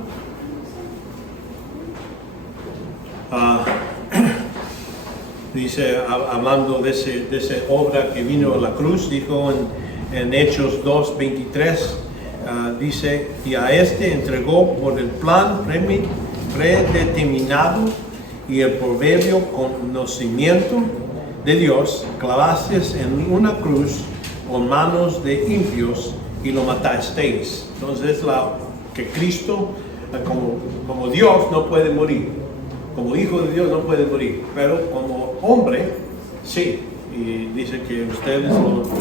Dice, hablando de esa obra que vino a la cruz, dijo en Hechos 2:23, dice, y a este entregó por el plan predeterminado y el proverbio conocimiento de Dios, clavasteis en una cruz con manos de impios y lo matasteis. Entonces que Cristo, como Dios, no puede morir. Como hijo de Dios no puede morir, pero como hombre, sí. Y dice que ustedes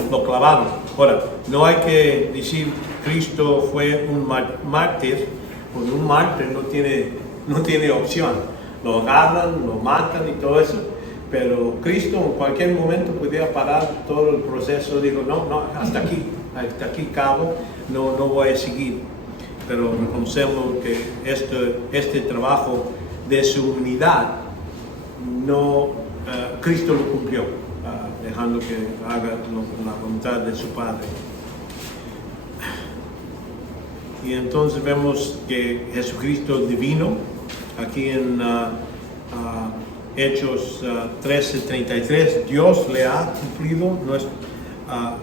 lo clavaron. Ahora, no hay que decir Cristo fue un mártir, porque un mártir no tiene opción. Lo agarran, lo matan y todo eso. Pero Cristo en cualquier momento podía parar todo el proceso. Dijo, no, hasta aquí cabo, no voy a seguir. Pero reconocemos que este trabajo de su unidad, Cristo lo cumplió, dejando que haga la voluntad de su Padre. Y entonces vemos que Jesucristo divino, aquí en Hechos 13:33, Dios le ha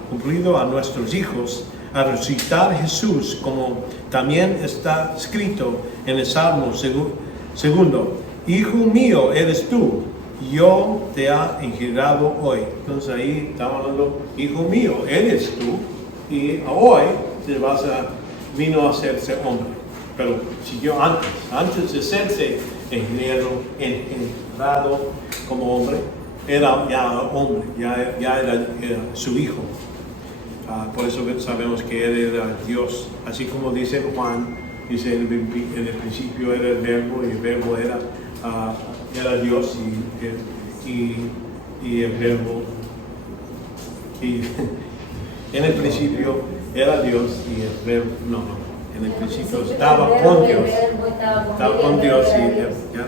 cumplido a nuestros hijos a resucitar a Jesús, como también está escrito en el Salmo segundo, Hijo mío eres tú, yo te he engendrado hoy. Entonces ahí estamos hablando, Hijo mío eres tú, y hoy vino a hacerse hombre. Pero siguió antes de serse engendrado como hombre, era ya hombre, ya era su hijo. Por eso sabemos que él era Dios, así como dice Juan, dice en el principio era el verbo y el verbo era Dios y el verbo en el principio era Dios y el verbo en el principio estaba con Dios y ya.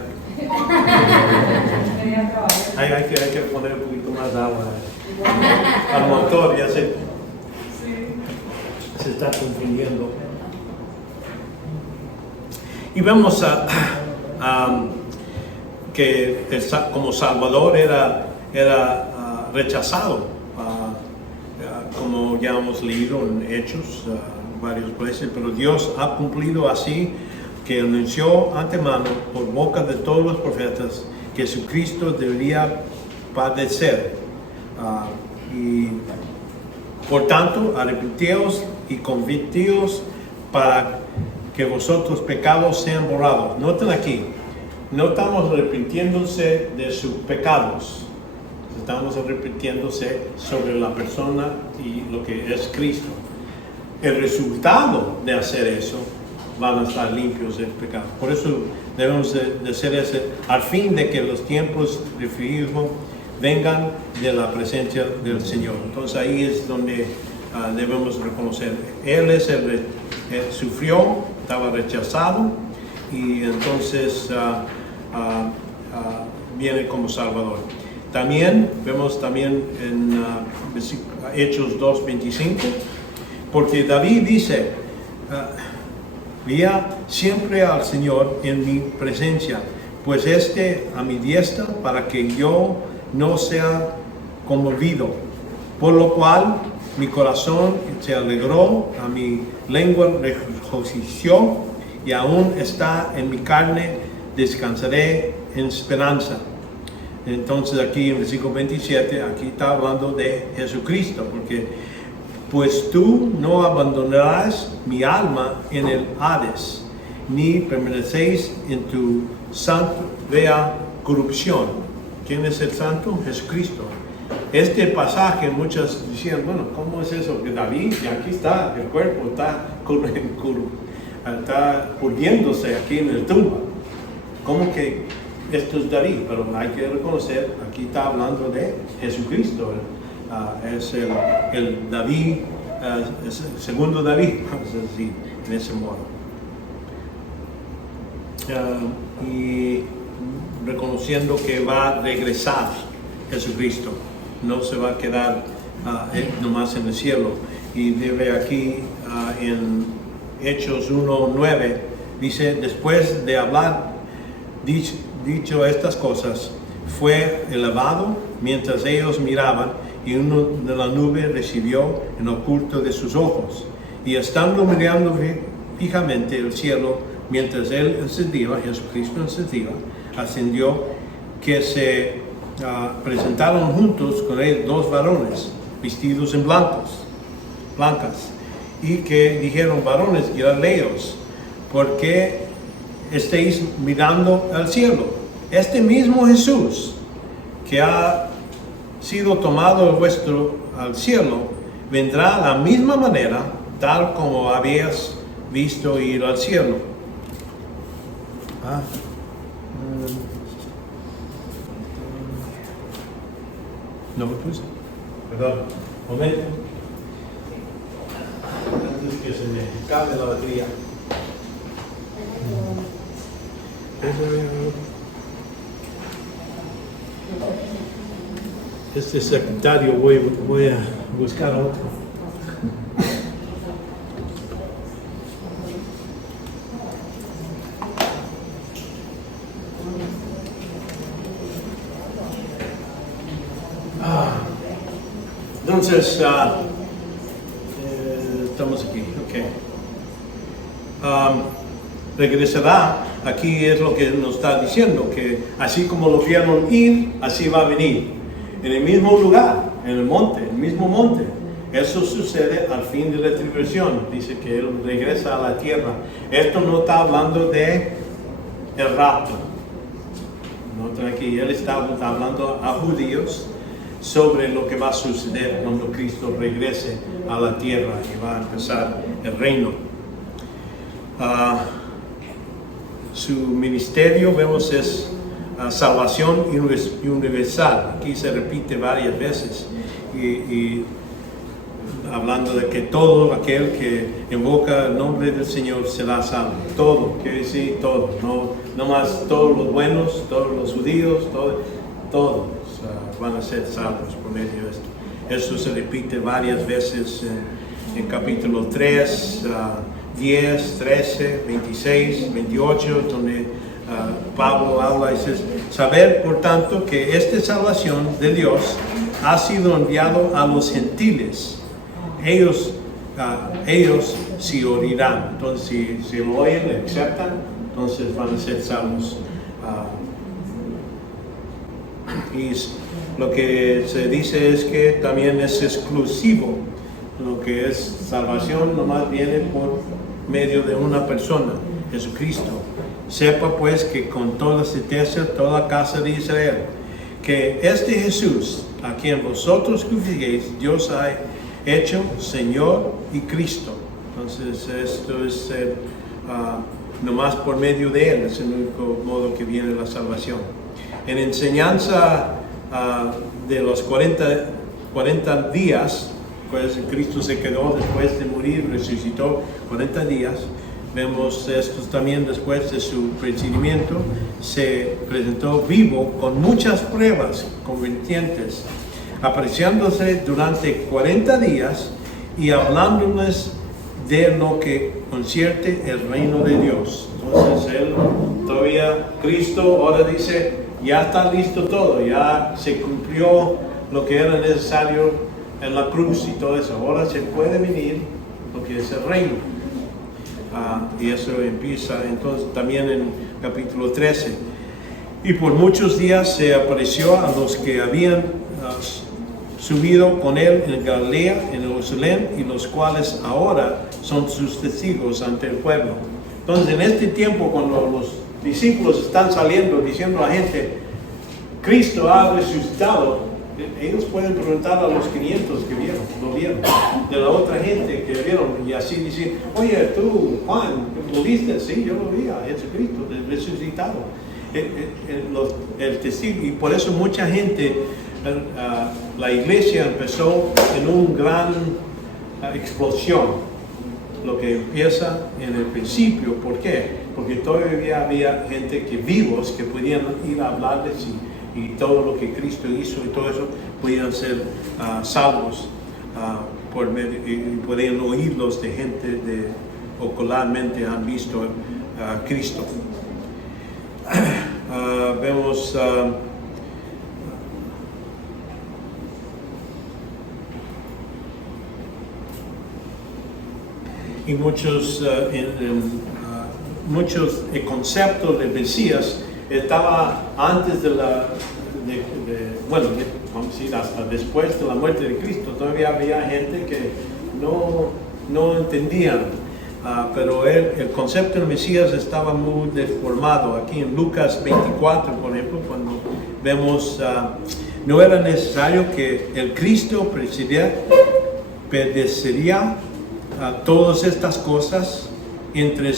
Hay que poner un poquito más de agua al motor, ya se está confundiendo. Y vemos que como Salvador era rechazado, como ya hemos leído en Hechos varias veces, pero Dios ha cumplido así, que anunció antemano por boca de todos los profetas que Jesucristo debería padecer. Y por tanto, arrepentíos y convertíos para que vosotros pecados sean borrados. Noten aquí, no estamos arrepintiéndose de sus pecados, estamos arrepintiéndose sobre la persona y lo que es Cristo. El resultado de hacer eso, van a estar limpios del pecado. Por eso debemos de hacer ese, al fin de que los tiempos referidos vengan de la presencia del Señor. Entonces ahí es donde debemos reconocer. Él es sufrió, estaba rechazado y entonces viene como Salvador. También vemos en Hechos 2:25 Porque David dice, veía siempre al Señor en mi presencia, pues a mi diestra para que yo no sea conmovido. Por lo cual mi corazón se alegró, a mi lengua regocijo, y aún está en mi carne, descansaré en esperanza. Entonces aquí en versículo 27, aquí está hablando de Jesucristo, porque pues tú no abandonarás mi alma en el Hades, ni permanecéis en tu santo vea corrupción. ¿Quién es el santo? Jesucristo. Este pasaje muchos decían, bueno, ¿cómo es eso? Que David, y aquí está, el cuerpo está pudriéndose aquí en el tumba. ¿Cómo que esto es David? Pero hay que reconocer, aquí está hablando de Jesucristo. Es el David, es el segundo David, vamos a decir, en ese modo. Y reconociendo que va a regresar Jesucristo, no se va a quedar nomás en el cielo. Y debe aquí en Hechos 1:9, dice, después de hablar, dicho estas cosas, fue elevado mientras ellos miraban, y uno de la nube recibió en oculto de sus ojos, y estando mirando fijamente el cielo, mientras él ascendía, Jesucristo ascendió, que se presentaron juntos con él dos varones, vestidos en blancas, y que dijeron, varones galileos, ¿por qué estáis mirando al cielo? Este mismo Jesús, que ha sido tomado vuestro al cielo, vendrá a la misma manera, tal como habías visto ir al cielo. No me puse. Perdón. Momento. Antes que se me acabe la batería. Este secretario voy a buscar otro. Entonces, estamos aquí, regresará, aquí es lo que nos está diciendo, que así como lo vieron ir, así va a venir, en el mismo lugar, en el monte, el mismo monte. Eso sucede al fin de la tribulación, dice que Él regresa a la tierra. Esto no está hablando de el rapto, no, aquí Él está hablando a judíos sobre lo que va a suceder cuando Cristo regrese a la tierra y va a empezar el reino. Su ministerio, vemos, es salvación universal. Aquí se repite varias veces y hablando de que todo aquel que invoca el nombre del Señor será salvo. Todo, quiere decir todo, no más todos los buenos, todos los judíos, todos van a ser salvos por medio de esto. Eso se repite varias veces en capítulo 3, 10, 13, 26, 28, donde Pablo habla y dice, saber por tanto que esta salvación de Dios ha sido enviado a los gentiles. Ellos sí oirán. Entonces, si lo oyen, le aceptan, entonces van a ser salvos. Y lo que se dice es que también es exclusivo. Lo que es salvación nomás viene por medio de una persona, Jesucristo. Sepa pues que con toda certeza toda casa de Israel, que este Jesús, a quien vosotros crucificáis, Dios ha hecho Señor y Cristo. Entonces esto es nomás por medio de Él, es el único modo que viene la salvación. En enseñanza de los 40 días, pues Cristo se quedó después de morir, resucitó 40 días. Vemos esto también después de su presentimiento, se presentó vivo con muchas pruebas convincentes, apreciándose durante 40 días y hablándoles de lo que concierne el reino de Dios. Entonces Cristo ahora dice, ya está listo todo, ya se cumplió lo que era necesario en la cruz y todo eso. Ahora se puede venir lo que es el reino. Y eso empieza entonces también en capítulo 13. Y por muchos días se apareció a los que habían subido con él en Galilea, en Jerusalén, y los cuales ahora son sus testigos ante el pueblo. Entonces, en este tiempo, cuando los discípulos están saliendo diciendo a la gente, Cristo ha resucitado, ellos pueden preguntar a los 500 que lo vieron, de la otra gente que vieron, y así decir, oye, tú, Juan, ¿lo viste? Sí, yo lo vi a Jesucristo resucitado. El testigo, y por eso mucha gente, la iglesia empezó en una gran explosión, lo que empieza en el principio. ¿Por qué? Porque todavía había gente vivos que podían ir a hablarles y todo lo que Cristo hizo y todo eso podían ser salvos por medio, y podían oírlos de gente de ocularmente han visto a Cristo. Vemos y muchos el concepto de Mesías estaba antes vamos a decir, hasta después de la muerte de Cristo. Todavía había gente que no entendían, pero el concepto del Mesías estaba muy deformado. Aquí en Lucas 24, por ejemplo, cuando vemos, no era necesario que el Cristo padecería todas estas cosas entre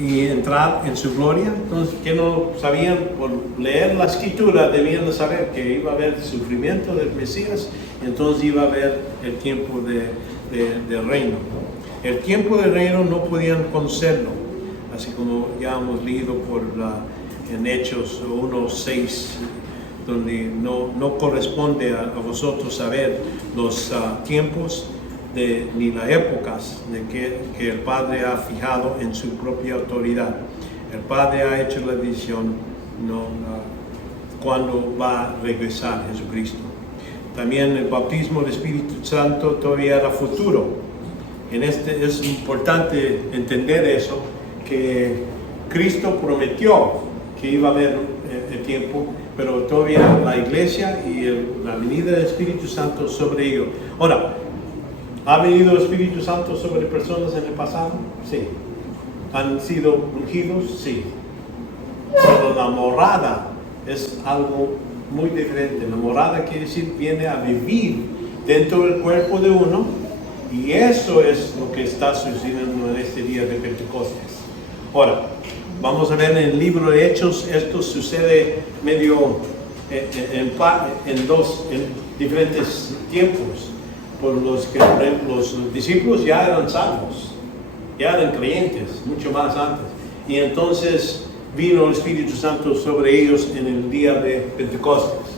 y entrar en su gloria. Entonces, que no sabían, por leer la escritura, debían de saber que iba a haber sufrimiento del Mesías, entonces iba a haber el tiempo del reino. El tiempo del reino no podían conocerlo, así como ya hemos leído en Hechos 1:6, donde no corresponde a vosotros saber los tiempos ni las épocas de que el Padre ha fijado en su propia autoridad. El Padre ha hecho la decisión cuando va a regresar Jesucristo. También el bautismo del Espíritu Santo todavía era futuro. Es importante entender eso, que Cristo prometió que iba a haber el tiempo, pero todavía la iglesia y la venida del Espíritu Santo sobre ellos. Ahora, ¿ha venido el Espíritu Santo sobre personas en el pasado? Sí. ¿Han sido ungidos? Sí. Pero la morada es algo muy diferente. La morada quiere decir, viene a vivir dentro del cuerpo de uno, y eso es lo que está sucediendo en este día de Pentecostés. Ahora, vamos a ver en el libro de Hechos, esto sucede medio en diferentes tiempos. Por los que los discípulos ya eran salvos, ya eran creyentes, mucho más antes. Y entonces vino el Espíritu Santo sobre ellos en el día de Pentecostés.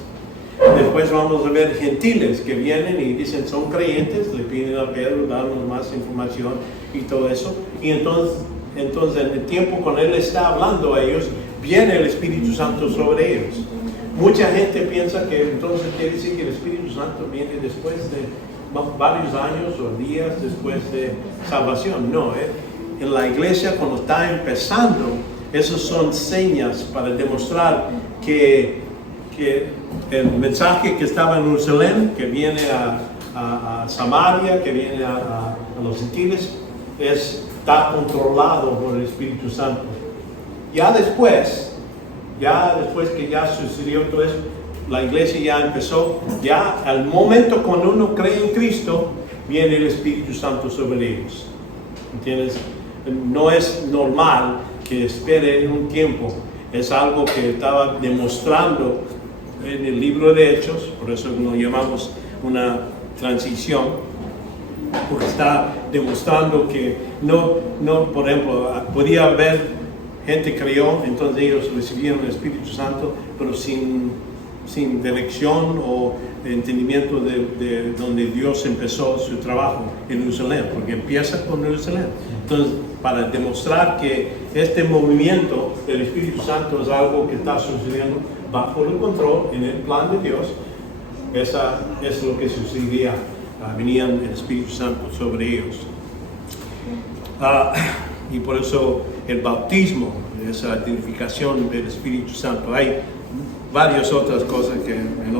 Después vamos a ver gentiles que vienen y dicen son creyentes, le piden a Pedro darnos más información y todo eso. Y entonces en el tiempo cuando él está hablando a ellos, viene el Espíritu Santo sobre ellos. Mucha gente piensa que entonces quiere decir que el Espíritu Santo viene después de varios años o días después de salvación. No, en la iglesia cuando está empezando, esas son señas para demostrar que el mensaje que estaba en Jerusalén, que viene a Samaria, que viene a los gentiles, está controlado por el Espíritu Santo. Ya después que ya sucedió todo eso, la iglesia ya empezó, ya al momento cuando uno cree en Cristo, viene el Espíritu Santo sobre ellos. ¿Entiendes? No es normal que espere un tiempo, es algo que estaba demostrando en el libro de Hechos, por eso lo llamamos una transición, porque está demostrando que no, por ejemplo, podía haber gente que creyó, entonces ellos recibieron el Espíritu Santo, pero sin sin dirección o entendimiento de donde Dios empezó su trabajo en Jerusalén, porque empieza con Jerusalén. Entonces, para demostrar que este movimiento del Espíritu Santo es algo que está sucediendo bajo el control, en el plan de Dios, esa es lo que sucedía. Venían el Espíritu Santo sobre ellos. Y por eso el bautismo, esa identificación del Espíritu Santo. Hay varias otras cosas que en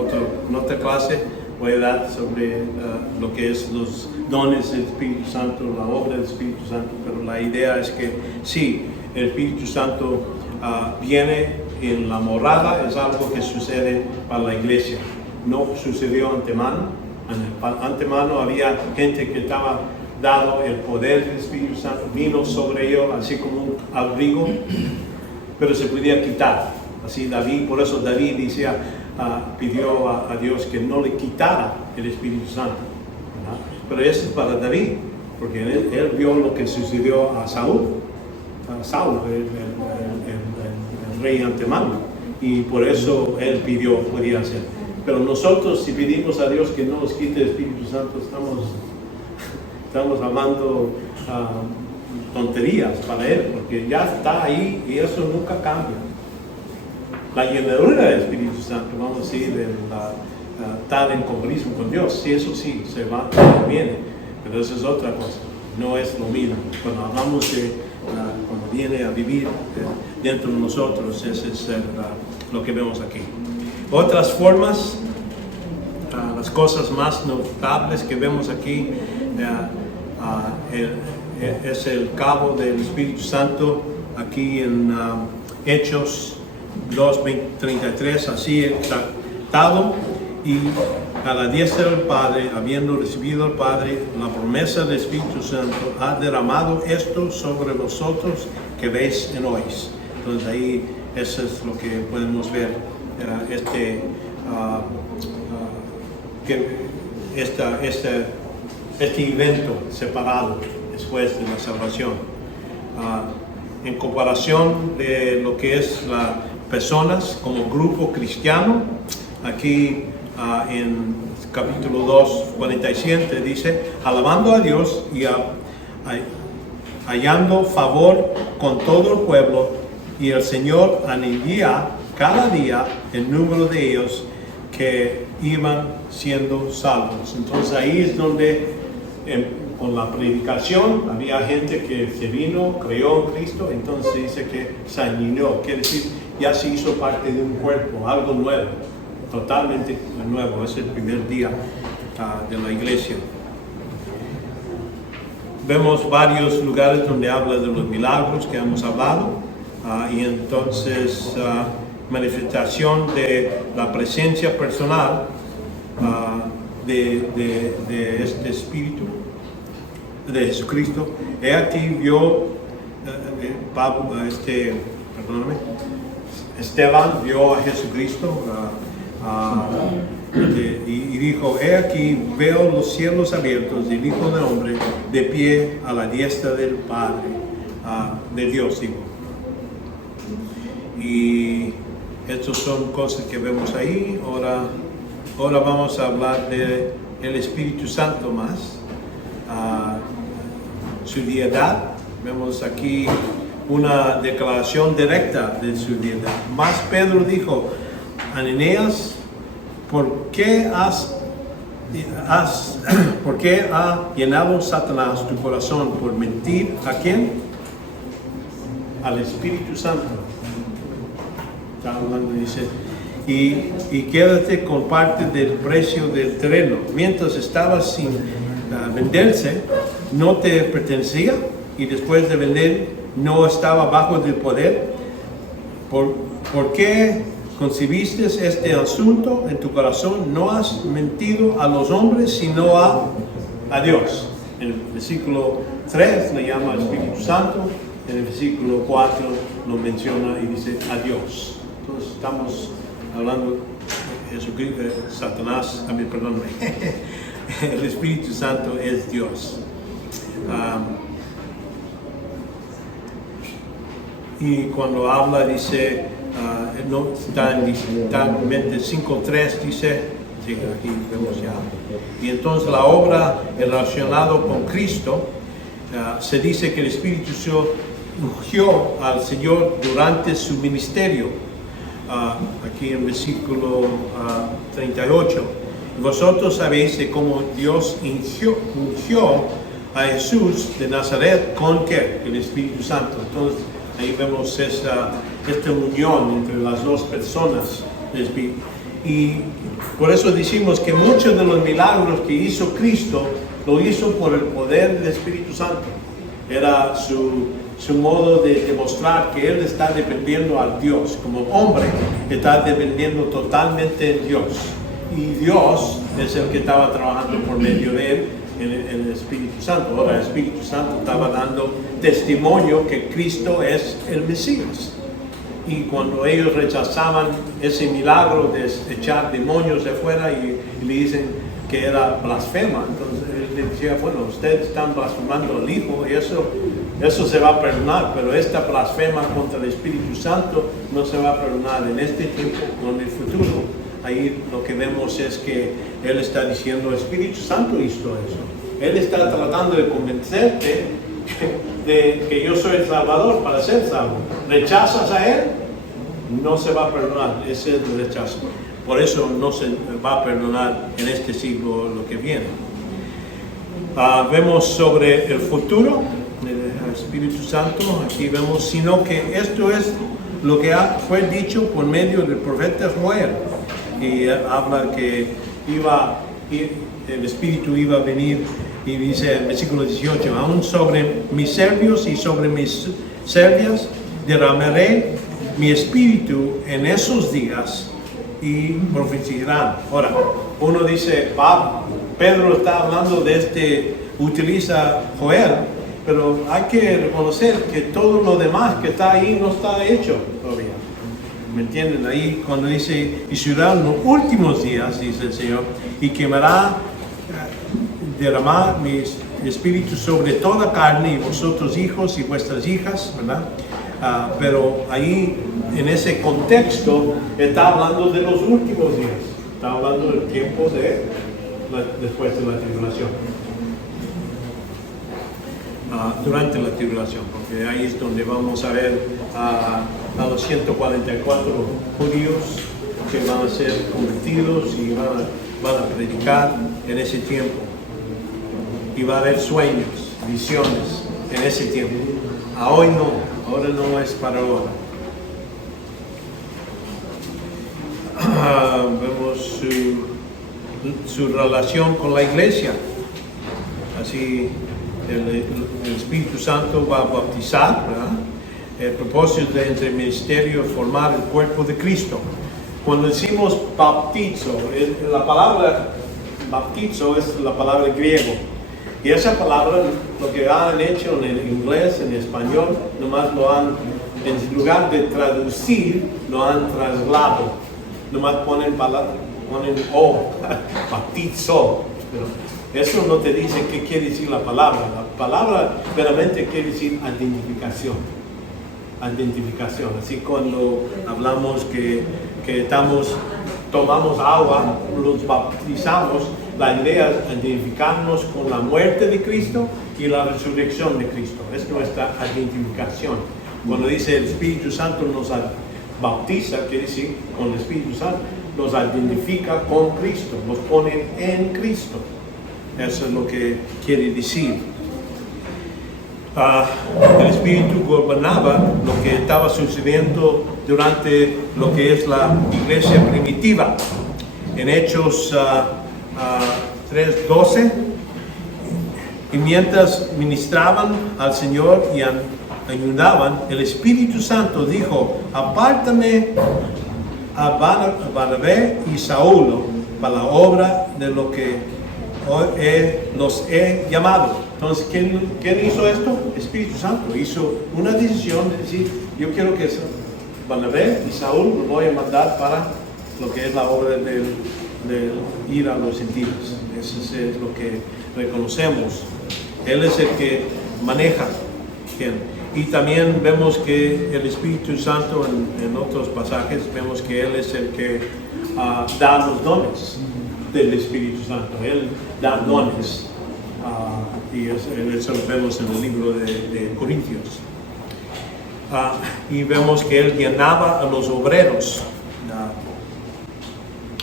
otra clase voy a dar sobre lo que es los dones del Espíritu Santo, la obra del Espíritu Santo, pero la idea es que sí, el Espíritu Santo viene en la morada, es algo que sucede para la iglesia. No sucedió antemano. Antemano había gente que estaba dado el poder del Espíritu Santo, vino sobre ellos así como un abrigo, pero se podía quitar. Así David, por eso David decía, pidió a Dios que no le quitara el Espíritu Santo, ¿verdad? Pero eso es para David, porque él vio lo que sucedió a Saúl, el rey antemano, y por eso él pidió, podía hacer. Pero nosotros, si pedimos a Dios que no nos quite el Espíritu Santo, estamos hablando tonterías para Él, porque ya está ahí y eso nunca cambia. La llenadura del Espíritu Santo, vamos a decir, estar en compromiso con Dios, sí, eso sí, se va, viene, pero eso es otra cosa, no es lo mismo. Cuando hablamos de cuando viene a vivir dentro de nosotros, ese es lo que vemos aquí. Otras formas, las cosas más notables que vemos aquí, es el cabo del Espíritu Santo aquí en Hechos 2:33, así exaltado y a la diestra del Padre, habiendo recibido el Padre la promesa del Espíritu Santo, ha derramado esto sobre vosotros que veis y oís. Entonces ahí eso es lo que podemos ver, este evento separado después de la salvación. En comparación de lo que es las personas como grupo cristiano, aquí en capítulo 2:47 dice, alabando a Dios y hallando favor con todo el pueblo, y el Señor añadía cada día el número de ellos que iban siendo salvos. Entonces ahí es donde con la predicación había gente que se vino, creyó en Cristo, entonces dice que se añadió, quiere decir ya se hizo parte de un cuerpo, algo nuevo, totalmente nuevo. Es el primer día de la iglesia. Vemos varios lugares donde habla de los milagros que hemos hablado, y entonces manifestación de la presencia personal de este Espíritu de Jesucristo. He aquí vio Esteban vio a Jesucristo y dijo, he aquí veo los cielos abiertos y el Hijo del Hombre de pie a la diestra del Padre, de Dios, digo. Y estas son cosas que vemos ahí. Ahora vamos a hablar del Espíritu Santo más, su deidad. Vemos aquí una declaración directa de su deidad. Más Pedro dijo, Ananías, ¿por qué ha llenado Satanás tu corazón por mentir a quién? Al Espíritu Santo. Está hablando, dice, y quédate con parte del precio del terreno. Mientras estaba sin venderse, no te pertenecía, y después de vender no estaba bajo del poder. ¿Por qué concibiste este asunto en tu corazón? No has mentido a los hombres, sino a Dios. En el versículo 3 le llama al Espíritu Santo, en el versículo 4 lo menciona y dice a Dios. Entonces estamos hablando de Jesucristo, Satanás, perdóname. El Espíritu Santo es Dios. Y cuando habla dice no está en digitalmente 5:3 dice, sí, aquí vemos ya. Y entonces la obra relacionada con Cristo, se dice que el Espíritu ungió al Señor durante su ministerio. Aquí en versículo 38. Vosotros sabéis de cómo Dios ungió a Jesús de Nazaret con ¿qué? El Espíritu Santo. Entonces ahí vemos esta unión entre las dos personas del Espíritu. Y por eso decimos que muchos de los milagros que hizo Cristo lo hizo por el poder del Espíritu Santo. Era su modo de demostrar que Él está dependiendo a Dios. Como hombre, está dependiendo totalmente en Dios. Y Dios es el que estaba trabajando por medio de Él en el Espíritu Santo. Ahora el Espíritu Santo estaba dando testimonio que Cristo es el Mesías. Y cuando ellos rechazaban ese milagro de echar demonios de afuera y le dicen que era blasfema, entonces él le decía, bueno, ustedes están blasfemando al Hijo y eso se va a perdonar, pero esta blasfema contra el Espíritu Santo no se va a perdonar en este tiempo o en el futuro. Ahí lo que vemos es que Él está diciendo, el Espíritu Santo hizo eso. Él está tratando de convencerte de que yo soy el Salvador para ser salvo. ¿Rechazas a Él? No se va a perdonar, ese es el rechazo. Por eso no se va a perdonar en este siglo lo que viene. Vemos sobre el futuro del Espíritu Santo. Aquí vemos, sino que esto es lo que fue dicho por medio del profeta Joel. Y habla que el Espíritu iba a venir, y dice en versículo 18, aún sobre mis servos y sobre mis servias derramaré mi Espíritu en esos días y profetizarán. Ahora, uno dice, Pedro está hablando de utiliza Joel, pero hay que reconocer que todo lo demás que está ahí no está hecho todavía. ¿Me entienden? Ahí cuando dice, y serán los últimos días, dice el Señor, y quemará, derramar mi espíritu sobre toda carne, y vosotros hijos y vuestras hijas, ¿verdad? Pero ahí, en ese contexto, está hablando de los últimos días. Está hablando del tiempo después de la tribulación. Durante la tribulación, porque ahí es donde vamos a ver a los 144 judíos que van a ser convertidos y van a predicar en ese tiempo. Y va a haber sueños, visiones en ese tiempo. Hoy no, ahora no es para ahora. Vemos su relación con la iglesia. Así el Espíritu Santo va a bautizar, ¿verdad? El propósito de entre el ministerio es formar el cuerpo de Cristo. Cuando decimos bautizo, la palabra bautizo es la palabra griego. Y esa palabra, lo que han hecho en el inglés, en el español, nomás lo han, en lugar de traducir, lo han trasladado. Nomás ponen bautizo. Pero eso no te dice qué quiere decir la palabra. La palabra verdaderamente quiere decir identificación. Identificación. Así cuando hablamos que tomamos agua, los bautizamos, la idea es identificarnos con la muerte de Cristo y la resurrección de Cristo. Es nuestra identificación. Cuando dice el Espíritu Santo nos bautiza, quiere decir con el Espíritu Santo, nos identifica con Cristo, nos pone en Cristo. Eso es lo que quiere decir. El Espíritu gobernaba lo que estaba sucediendo durante lo que es la iglesia primitiva. En Hechos 3:12, y mientras ministraban al Señor y ayudaban, el Espíritu Santo dijo, apártame a Barnabé y Saulo para la obra de lo que los he llamado. Entonces, ¿quién hizo esto? El Espíritu Santo hizo una decisión de decir, yo quiero que Barnabé y Saúl los voy a mandar para lo que es la obra de ir a los gentiles. Eso es lo que reconocemos. Él es el que maneja. Y también vemos que el Espíritu Santo en otros pasajes, vemos que Él es el que da los dones del Espíritu Santo. Él da dones. Y eso lo vemos en el libro de Corintios. Y vemos que Él llenaba a los obreros.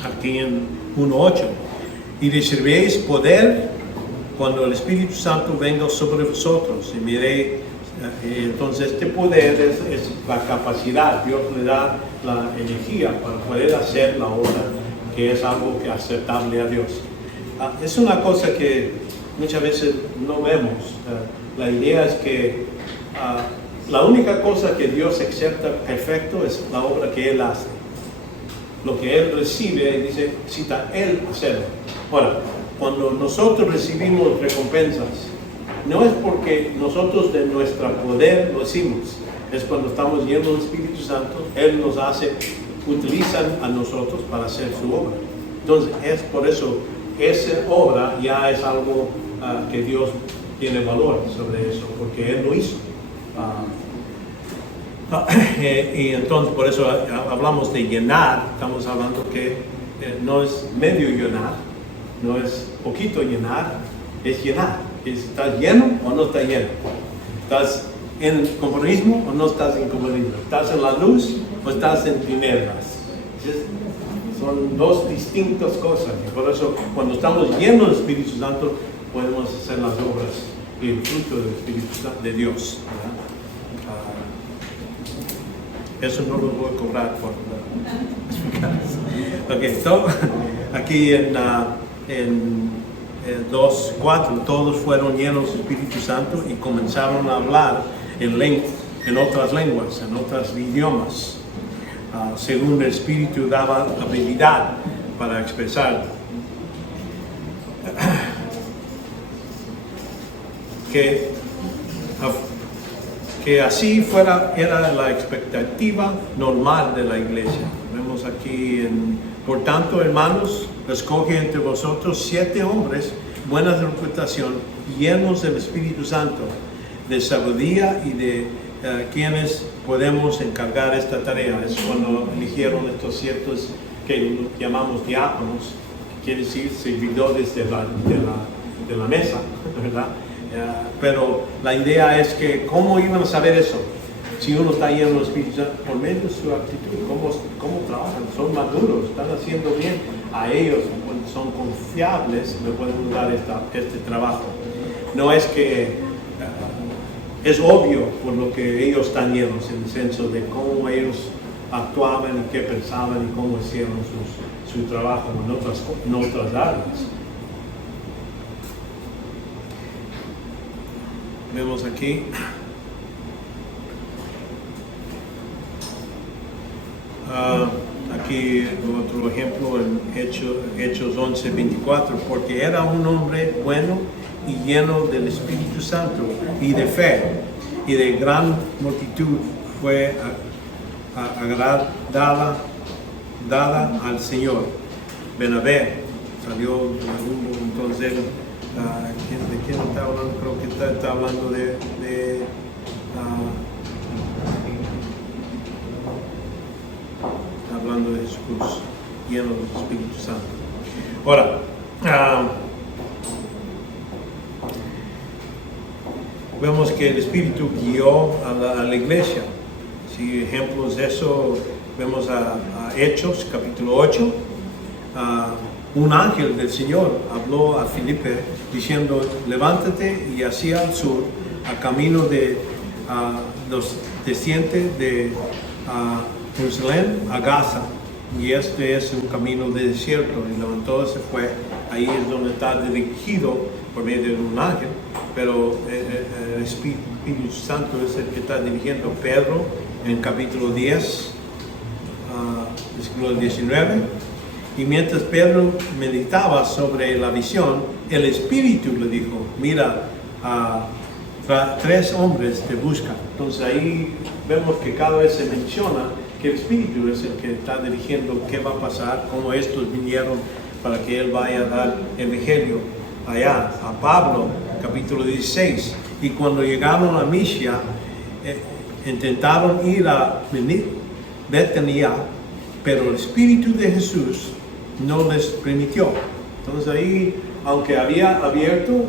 Aquí en 1:8. Y recibiréis poder cuando el Espíritu Santo venga sobre vosotros. Y miré. Entonces este poder es la capacidad, Dios le da la energía para poder hacer la obra, que es algo que es aceptable a Dios. Es una cosa que muchas veces no vemos. La idea es que la única cosa que Dios acepta perfecto es la obra que Él hace. Lo que Él recibe, dice, necesita Él hacerlo. Ahora, cuando nosotros recibimos recompensas, no es porque nosotros de nuestro poder lo hicimos, es cuando estamos llenos del Espíritu Santo, Él nos utilizan a nosotros para hacer su obra. Entonces, es por eso, esa obra ya es algo que Dios tiene valor sobre eso, porque Él lo hizo. Y entonces, por eso hablamos de llenar, estamos hablando que no es medio llenar, no es poquito llenar, es llenar. ¿Estás lleno o no estás lleno? ¿Estás en conformismo o no estás en conformismo? ¿Estás en la luz o estás en tinieblas? Son dos distintas cosas. Y por eso, cuando estamos llenos del Espíritu Santo, podemos hacer las obras y el fruto del Espíritu Santo de Dios. Eso no lo voy a cobrar por aquí en 2:4, todos fueron llenos del Espíritu Santo y comenzaron a hablar en otras lenguas, en otros idiomas, según el Espíritu daba habilidad para expresar. Que así era la expectativa normal de la iglesia. Vemos aquí por tanto, hermanos, escoge entre vosotros 7 hombres, buena reputación, llenos del Espíritu Santo, de sabiduría y de quienes podemos encargar esta tarea. Es cuando eligieron estos ciertos que llamamos diáconos, quiere decir servidores de la mesa, ¿verdad? Pero la idea es que, ¿cómo iban a saber eso? Si uno está lleno del Espíritu Santo, por medio de su actitud, cómo trabajan, son maduros, están haciendo bien. A ellos, cuando son confiables, me pueden dar este trabajo. No es que es obvio por lo que ellos están llenos, en el senso de cómo ellos actuaban y qué pensaban y cómo hicieron su trabajo en otras áreas. Vemos aquí otro ejemplo en Hechos 11:24, porque era un hombre bueno y lleno del Espíritu Santo y de fe, y de gran multitud fue dada al Señor. Bernabé salió del mundo, entonces ¿de quién está hablando? Creo que está hablando de Jesús, lleno del Espíritu Santo. Ahora, vemos que el Espíritu guió a la iglesia. Sí, ejemplos de eso vemos a Hechos, capítulo 8. Un ángel del Señor habló a Filipe diciendo: levántate y hacia el sur, a camino de los descientes de Jerusalén a Gaza. Y este es un camino de desierto. Y levantó y se fue. Ahí es donde está dirigido por medio de un ángel, pero el Espíritu Santo es el que está dirigiendo Pedro en capítulo 10, versículo 19. Y mientras Pedro meditaba sobre la visión, el Espíritu le dijo: mira, 3 hombres te buscan. Entonces ahí vemos que cada vez se menciona que el Espíritu es el que está dirigiendo qué va a pasar, cómo estos vinieron para que Él vaya a dar el evangelio allá. A Pablo, capítulo 16. Y cuando llegaron a Misia, intentaron ir a Betania, pero el Espíritu de Jesús no les permitió. Entonces ahí, aunque había abierto,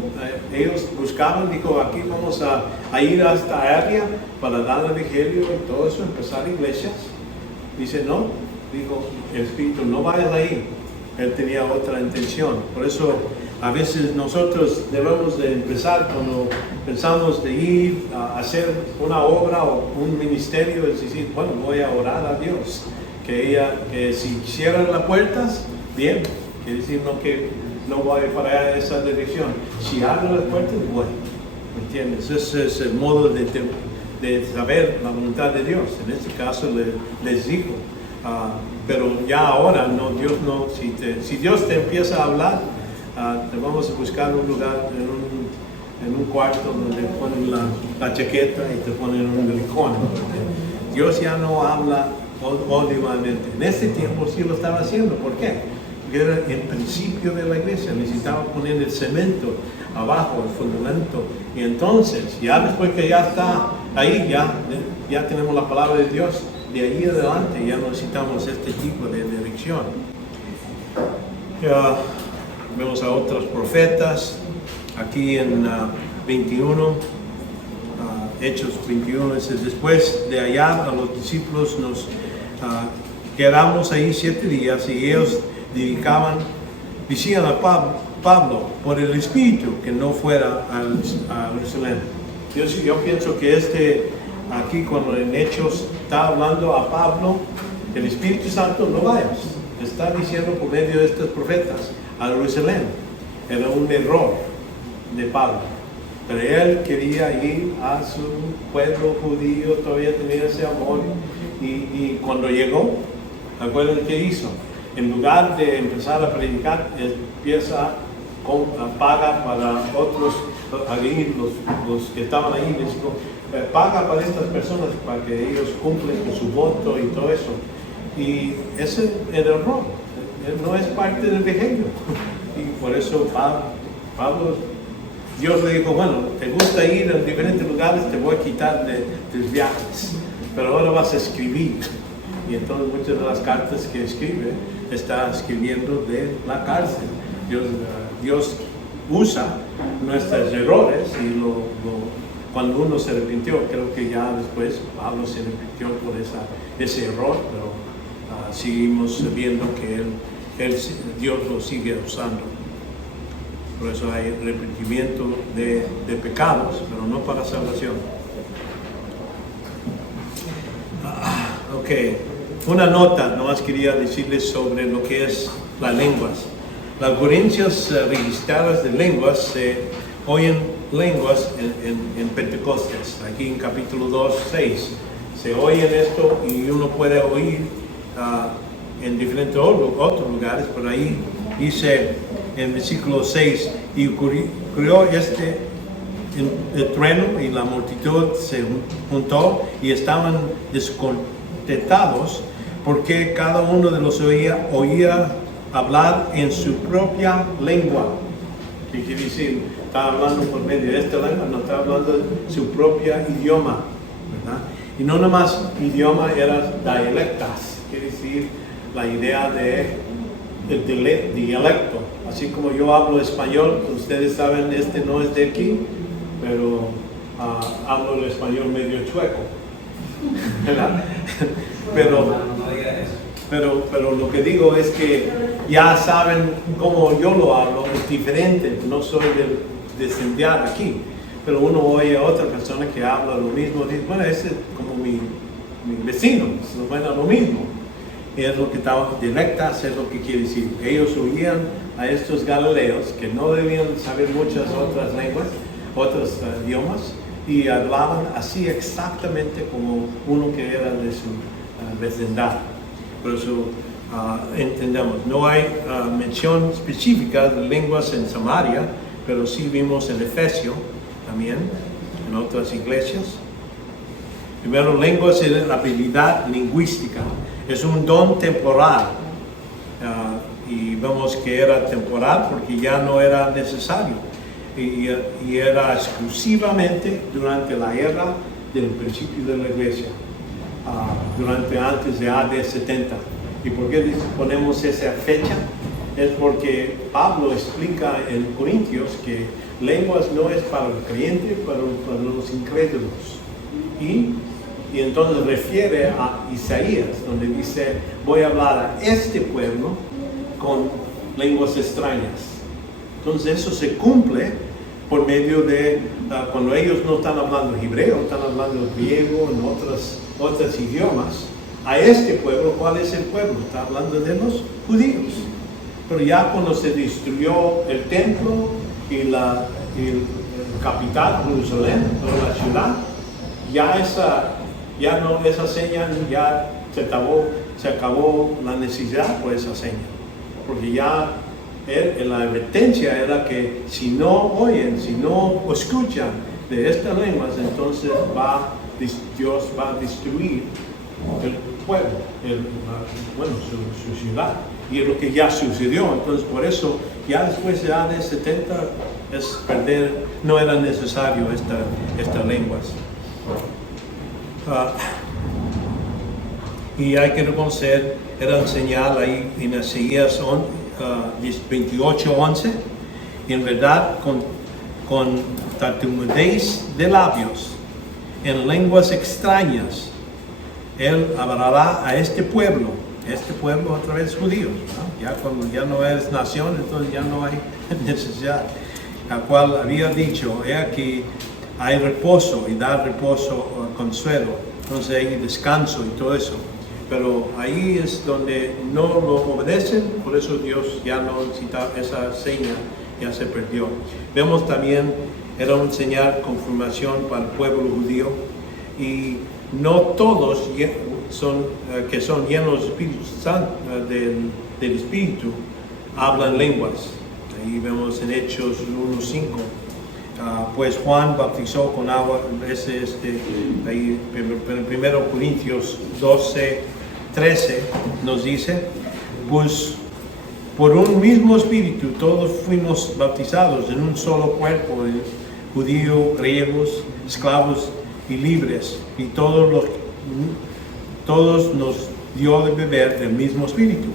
ellos buscaban, dijo, aquí vamos a ir a esta área para dar el evangelio y todo eso, empezar iglesias. Dice, no, dijo el Espíritu, no vayas ahí. Él tenía otra intención. Por eso a veces nosotros debemos de empezar cuando pensamos de ir a hacer una obra o un ministerio, es decir, bueno, voy a orar a Dios. Que si cierran las puertas, bien, quiere decir no que no voy para esa dirección. Si abren las puertas, bueno, ¿me entiendes? Ese es el modo de saber la voluntad de Dios. En este caso les dijo, pero ya ahora, no, Dios no, si Dios te empieza a hablar, te vamos a buscar un lugar en un cuarto donde ponen la chaqueta y te ponen un rincón. Dios ya no habla audiblemente. En este tiempo sí lo estaba haciendo. ¿Por qué? Porque era el principio de la iglesia. Necesitaba poner el cemento abajo, el fundamento. Y entonces, ya después que ya está ahí, ya tenemos la palabra de Dios. De ahí adelante ya necesitamos este tipo de dirección. Ya vemos a otros profetas. Aquí en 21, Hechos 21, dice, después de hallar a los discípulos nos quedamos ahí 7 días y ellos decían a Pablo por el Espíritu que no fuera a Jerusalén. Yo pienso que aquí cuando en Hechos está hablando a Pablo, el Espíritu Santo no vayas. Está diciendo por medio de estos profetas a Jerusalén. Era un error de Pablo. Pero él quería ir a su pueblo judío, todavía tenía ese amor. Y cuando llegó, ¿recuerdan qué hizo? En lugar de empezar a predicar, empieza a pagar para otros, los que estaban ahí, les dijo, paga para estas personas para que ellos cumplen con su voto y todo eso. Y ese es el error. No es parte del evangelio. Y por eso Pablo, Dios le dijo, bueno, te gusta ir a diferentes lugares, te voy a quitar de tus viajes, pero ahora vas a escribir. Y entonces muchas de las cartas que escribe, está escribiendo de la cárcel. Dios usa nuestros errores y cuando uno se arrepintió, creo que ya después Pablo se arrepintió por ese error, pero seguimos viendo que Dios lo sigue usando. Por eso hay arrepentimiento de pecados, pero no para salvación. Ok, una nota, nomás quería decirles sobre lo que es las lenguas. Las ocurrencias registradas de lenguas se oyen lenguas en Pentecostés. Aquí en capítulo 2, 6, se oyen esto y uno puede oír en diferentes otros lugares, pero ahí dice en versículo 6, y ocurrió el trueno y la multitud se juntó y estaban descontentados porque cada uno de los oía hablar en su propia lengua. ¿Qué quiere decir? Está hablando por medio de esta lengua, no está hablando de su propia idioma, ¿verdad? Y no nomás idioma, era dialectas, quiere decir la idea de el dialecto. Así como yo hablo español, ustedes saben, no es de aquí, pero hablo el español medio chueco, ¿verdad? Pero lo que digo es que ya saben cómo yo lo hablo, es diferente, no soy descendiente aquí, pero uno oye a otra persona que habla lo mismo, dice, bueno, ese es como mi vecino, bueno, lo mismo. Es lo que estaba dialectas, es lo que quiere decir. Ellos oían a estos galileos que no debían saber muchas otras lenguas, otros idiomas, y hablaban así exactamente como uno que era de su vecindad. Por eso entendemos, no hay mención específica de lenguas en Samaria, pero sí vimos en Efesio también, en otras iglesias. Primero, lenguas es la habilidad lingüística. Es un don temporal y vemos que era temporal porque ya no era necesario y era exclusivamente durante la era del principio de la iglesia, durante antes de AD 70. ¿Y por qué ponemos esa fecha? Es porque Pablo explica en Corintios que lenguas no es para el creyente, para los incrédulos. Y entonces refiere a Isaías, donde dice, voy a hablar a este pueblo con lenguas extrañas. Entonces eso se cumple por medio de, cuando ellos no están hablando hebreo, están hablando griego, en otros idiomas. A este pueblo, ¿cuál es el pueblo? Está hablando de los judíos. Pero ya cuando se destruyó el templo y el capital, Jerusalén, toda la ciudad, esa seña ya se acabó la necesidad por esa seña. Porque ya la advertencia era que si no oyen, si no escuchan de estas lenguas, entonces Dios va a destruir el pueblo, su ciudad. Y es lo que ya sucedió. Entonces por eso ya después de AD 70 no era necesario estas lenguas. Y hay que reconocer, era el señal ahí en Isaías 28:11, y en verdad con tartamudez de labios, en lenguas extrañas, Él hablará a este pueblo otra vez judíos, ¿no? Ya cuando ya no eres nación, entonces ya no hay necesidad, la cual había dicho, he aquí, hay reposo y da reposo, consuelo, entonces hay descanso y todo eso. Pero ahí es donde no lo obedecen, por eso Dios ya no necesita esa seña, ya se perdió. Vemos también, era una señal, confirmación para el pueblo judío, y no todos que son llenos del Espíritu Santo, del Espíritu, hablan lenguas. Ahí vemos en Hechos 1:5. Pues Juan bautizó con agua, ahí en 1 Corintios 12:13 nos dice, pues por un mismo espíritu todos fuimos bautizados en un solo cuerpo, judíos, griegos, esclavos y libres, y todos nos dio de beber del mismo espíritu,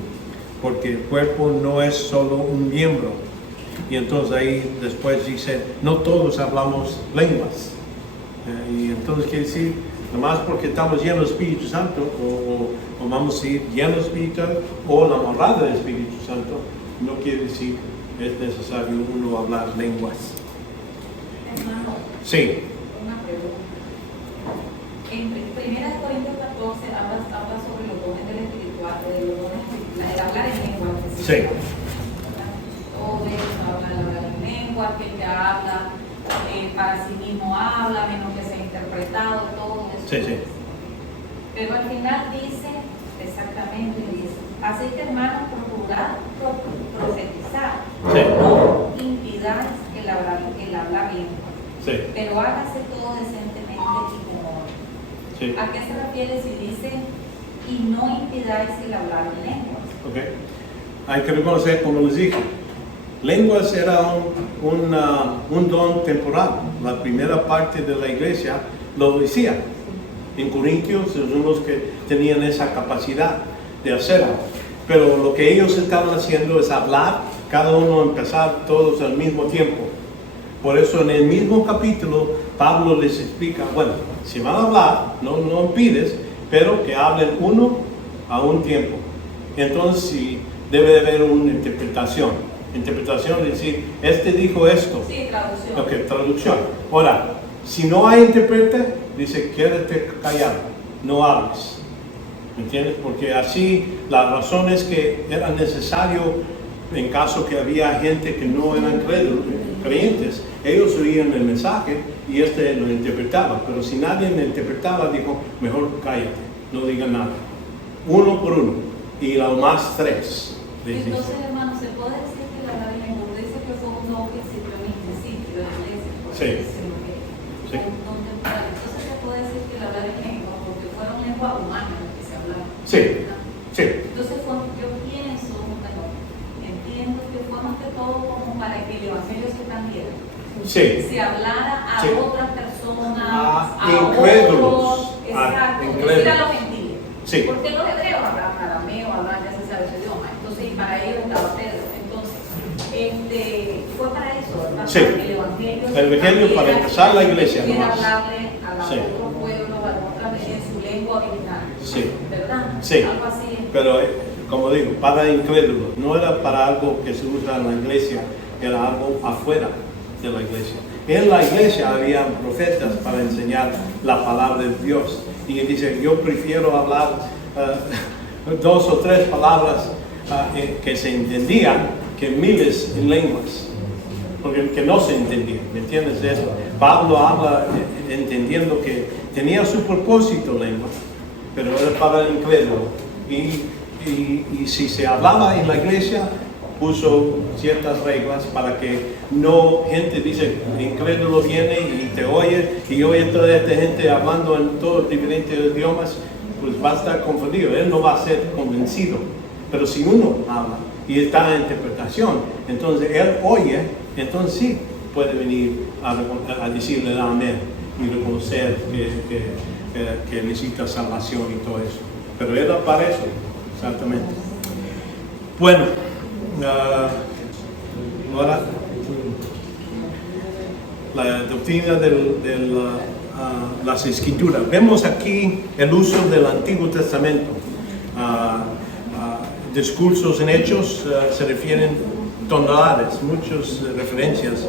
porque el cuerpo no es solo un miembro. Y entonces ahí después dice, no todos hablamos lenguas. Y entonces quiere decir, nomás porque estamos llenos del Espíritu Santo, o vamos a ir llenos del Espíritu Santo, o la morada del Espíritu Santo, no quiere decir que es necesario uno hablar lenguas. Hermano, Sí. una pregunta. En 1 Corintios 14 habla sobre los dones del espiritual, el hablar en lenguas. Sí. Hablar en lengua, que el que habla para sí mismo habla, menos que sea interpretado, todo eso. Sí. Pero al final dice, exactamente, dice, así que hermanos, procurad profetizar, no impidáis el hablar bien, pero hágase todo decentemente y con orden. Sí. ¿A qué se refiere si dice, y no impidáis el hablar en lenguas? Okay. Hay que reconocer, como les dije, lenguas era un don temporal. La primera parte de la iglesia lo decía. En Corintios son los que tenían esa capacidad de hacerlo. Pero lo que ellos estaban haciendo es hablar, cada uno empezar todos al mismo tiempo. Por eso en el mismo capítulo Pablo les explica, bueno, si van a hablar, no impides, pero que hablen uno a un tiempo. Entonces sí, debe de haber una interpretación. Interpretación es decir, dijo esto. Sí, traducción. Ok, traducción. Ahora, si no hay intérprete, dice, quédate callado, no hables. ¿Me entiendes? Porque así, las razones que era necesario, en caso que había gente que no eran creyentes, ellos oían el mensaje y lo interpretaba. Pero si nadie lo interpretaba, dijo, mejor cállate, no diga nada. Uno por uno. Y lo más tres. Entonces, hermano, ¿se puede decir que la Biblia dice que fue un don que existió en el principio de la iglesia? Sí. Sí. Entonces se puede decir que la hablar en lengua, porque fueron lenguas humanas las que se hablaban. Sí. Sí. Entonces, yo pienso, bueno, entiendo que fue más que todo como para que el evangelio se expandiera. Sí. Se hablara a Sí. otras personas personas, incrédulos. Exacto, Incrédulos. decir a los gentiles. Sí. Porque los hebreos hablaban arameo, hablaban, ya se sabe su idioma. Entonces, para ellos estaba Pedro. Entonces, fue para eso, ¿verdad? Sí. Para que el Evangelio para empezar la iglesia. Quiera Nomás. hablarle a los Sí. otros pueblos, a otras en su lengua original. Sí. ¿Verdad? Sí. Algo así. Pero, como digo, para incrédulos. No era para algo que se usa en la iglesia, era algo afuera de la iglesia. En la iglesia había profetas para enseñar la palabra de Dios. Y él dice, yo prefiero hablar 2 o 3 palabras que se entendían que miles en lenguas. Porque que no se entendían, ¿me entiendes eso? Pablo habla entendiendo que tenía su propósito lengua, pero era para el incrédulo. Y si se hablaba en la iglesia, puso ciertas reglas para que no gente dice, incrédulo viene y te oye, y oye toda esta gente hablando en todos diferentes idiomas, pues va a estar confundido, él no va a ser convencido. Pero si uno habla y está en interpretación, entonces él oye, entonces sí puede venir a decirle amén y reconocer que necesita salvación y todo eso. Pero era para eso, exactamente. Bueno, ahora la doctrina de las escrituras. Vemos aquí el uso del Antiguo Testamento. Discursos en Hechos se refieren tonalidades, muchas referencias.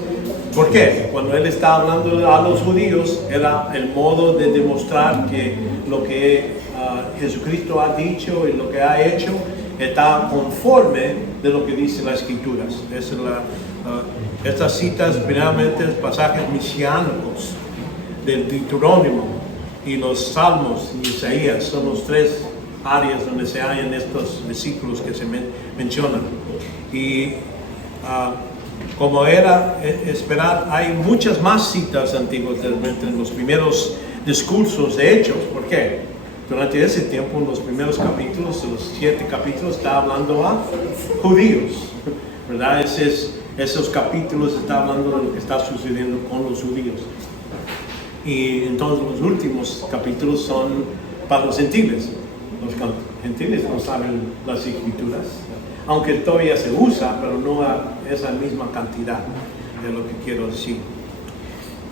¿Por qué? Cuando él está hablando a los judíos, era el modo de demostrar que lo que Jesucristo ha dicho y lo que ha hecho está conforme de lo que dice las Escrituras. Estas citas, primeramente, pasajes mesiánicos del Deuterónimo y los Salmos y Isaías, son los 3 áreas donde se hallan estos versículos que se mencionan. Y como era esperar, hay muchas más citas antiguas en los primeros discursos de Hechos. ¿Por qué? Durante ese tiempo, en los primeros capítulos, los 7 capítulos, está hablando a judíos, ¿verdad? Esos capítulos está hablando de lo que está sucediendo con los judíos. Y entonces los últimos capítulos son para los gentiles. Los gentiles no saben las escrituras, aunque todavía se usa, pero no a esa misma cantidad, de lo que quiero decir.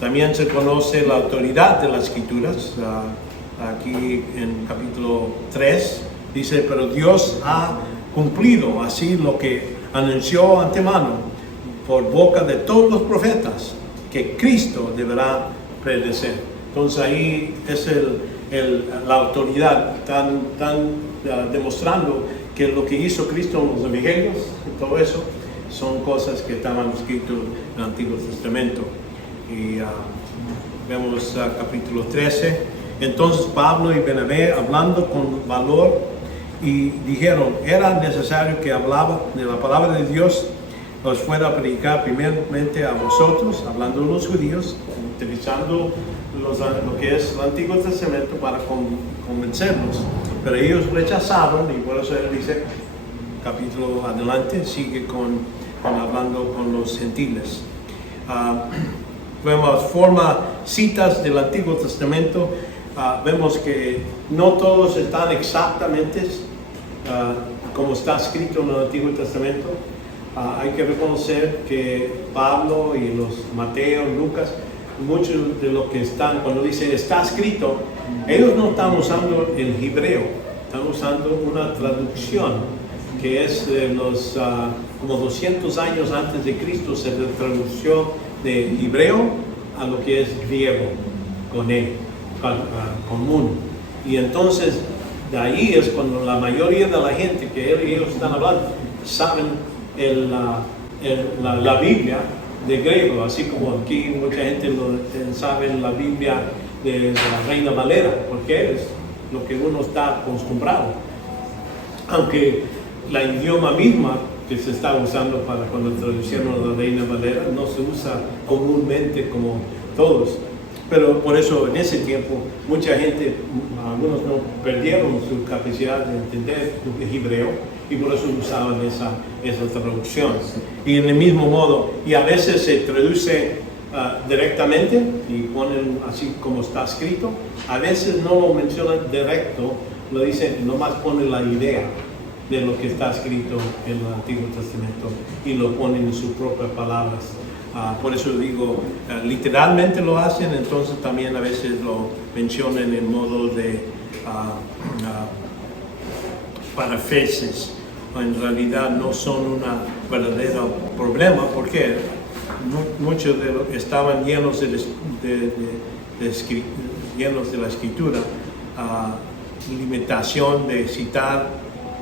También se conoce la autoridad de las escrituras. Aquí en capítulo 3 dice, pero Dios ha cumplido así lo que anunció antemano por boca de todos los profetas, que Cristo deberá prevalecer. Entonces ahí es la autoridad, están demostrando que lo que hizo Cristo en los evangelios y todo eso son cosas que estaban escritas en el Antiguo Testamento. Y vemos capítulo 13. Entonces Pablo y Bernabé, hablando con valor, y dijeron, era necesario que hablaba de la palabra de Dios, os fuera a predicar primeramente a vosotros, hablando de los judíos, utilizando lo que es el Antiguo Testamento para convencerlos. Pero ellos rechazaron, y por eso él dice, capítulo adelante, sigue hablando con los gentiles. Vemos citas del Antiguo Testamento. Vemos que no todos están exactamente como está escrito en el Antiguo Testamento. Hay que reconocer que Pablo y los Mateo, Lucas, muchos de lo que están, cuando dice está escrito, ellos no están usando el hebreo, están usando una traducción que es como 200 años antes de Cristo se tradució de hebreo a lo que es griego, común. Y entonces de ahí es cuando la mayoría de la gente que ellos están hablando saben la Biblia de griego, así como aquí mucha gente sabe la Biblia de la Reina Valera, porque es lo que uno está acostumbrado. Aunque la idioma misma que se está usando para cuando traducieron la Reina Valera no se usa comúnmente como todos. Pero por eso en ese tiempo mucha gente, algunos no perdieron su capacidad de entender el hebreo y por eso usaban esa traducción. Y en el mismo modo, y a veces se traduce directamente y ponen así como está escrito. A veces no lo mencionan directo, lo dicen, nomás ponen la idea de lo que está escrito en el Antiguo Testamento y lo ponen en sus propias palabras. Por eso digo, literalmente lo hacen, entonces también a veces lo mencionan en modo de parafrases. En realidad no son un verdadero problema, porque muchos de los estaban llenos de la escritura, limitación de citar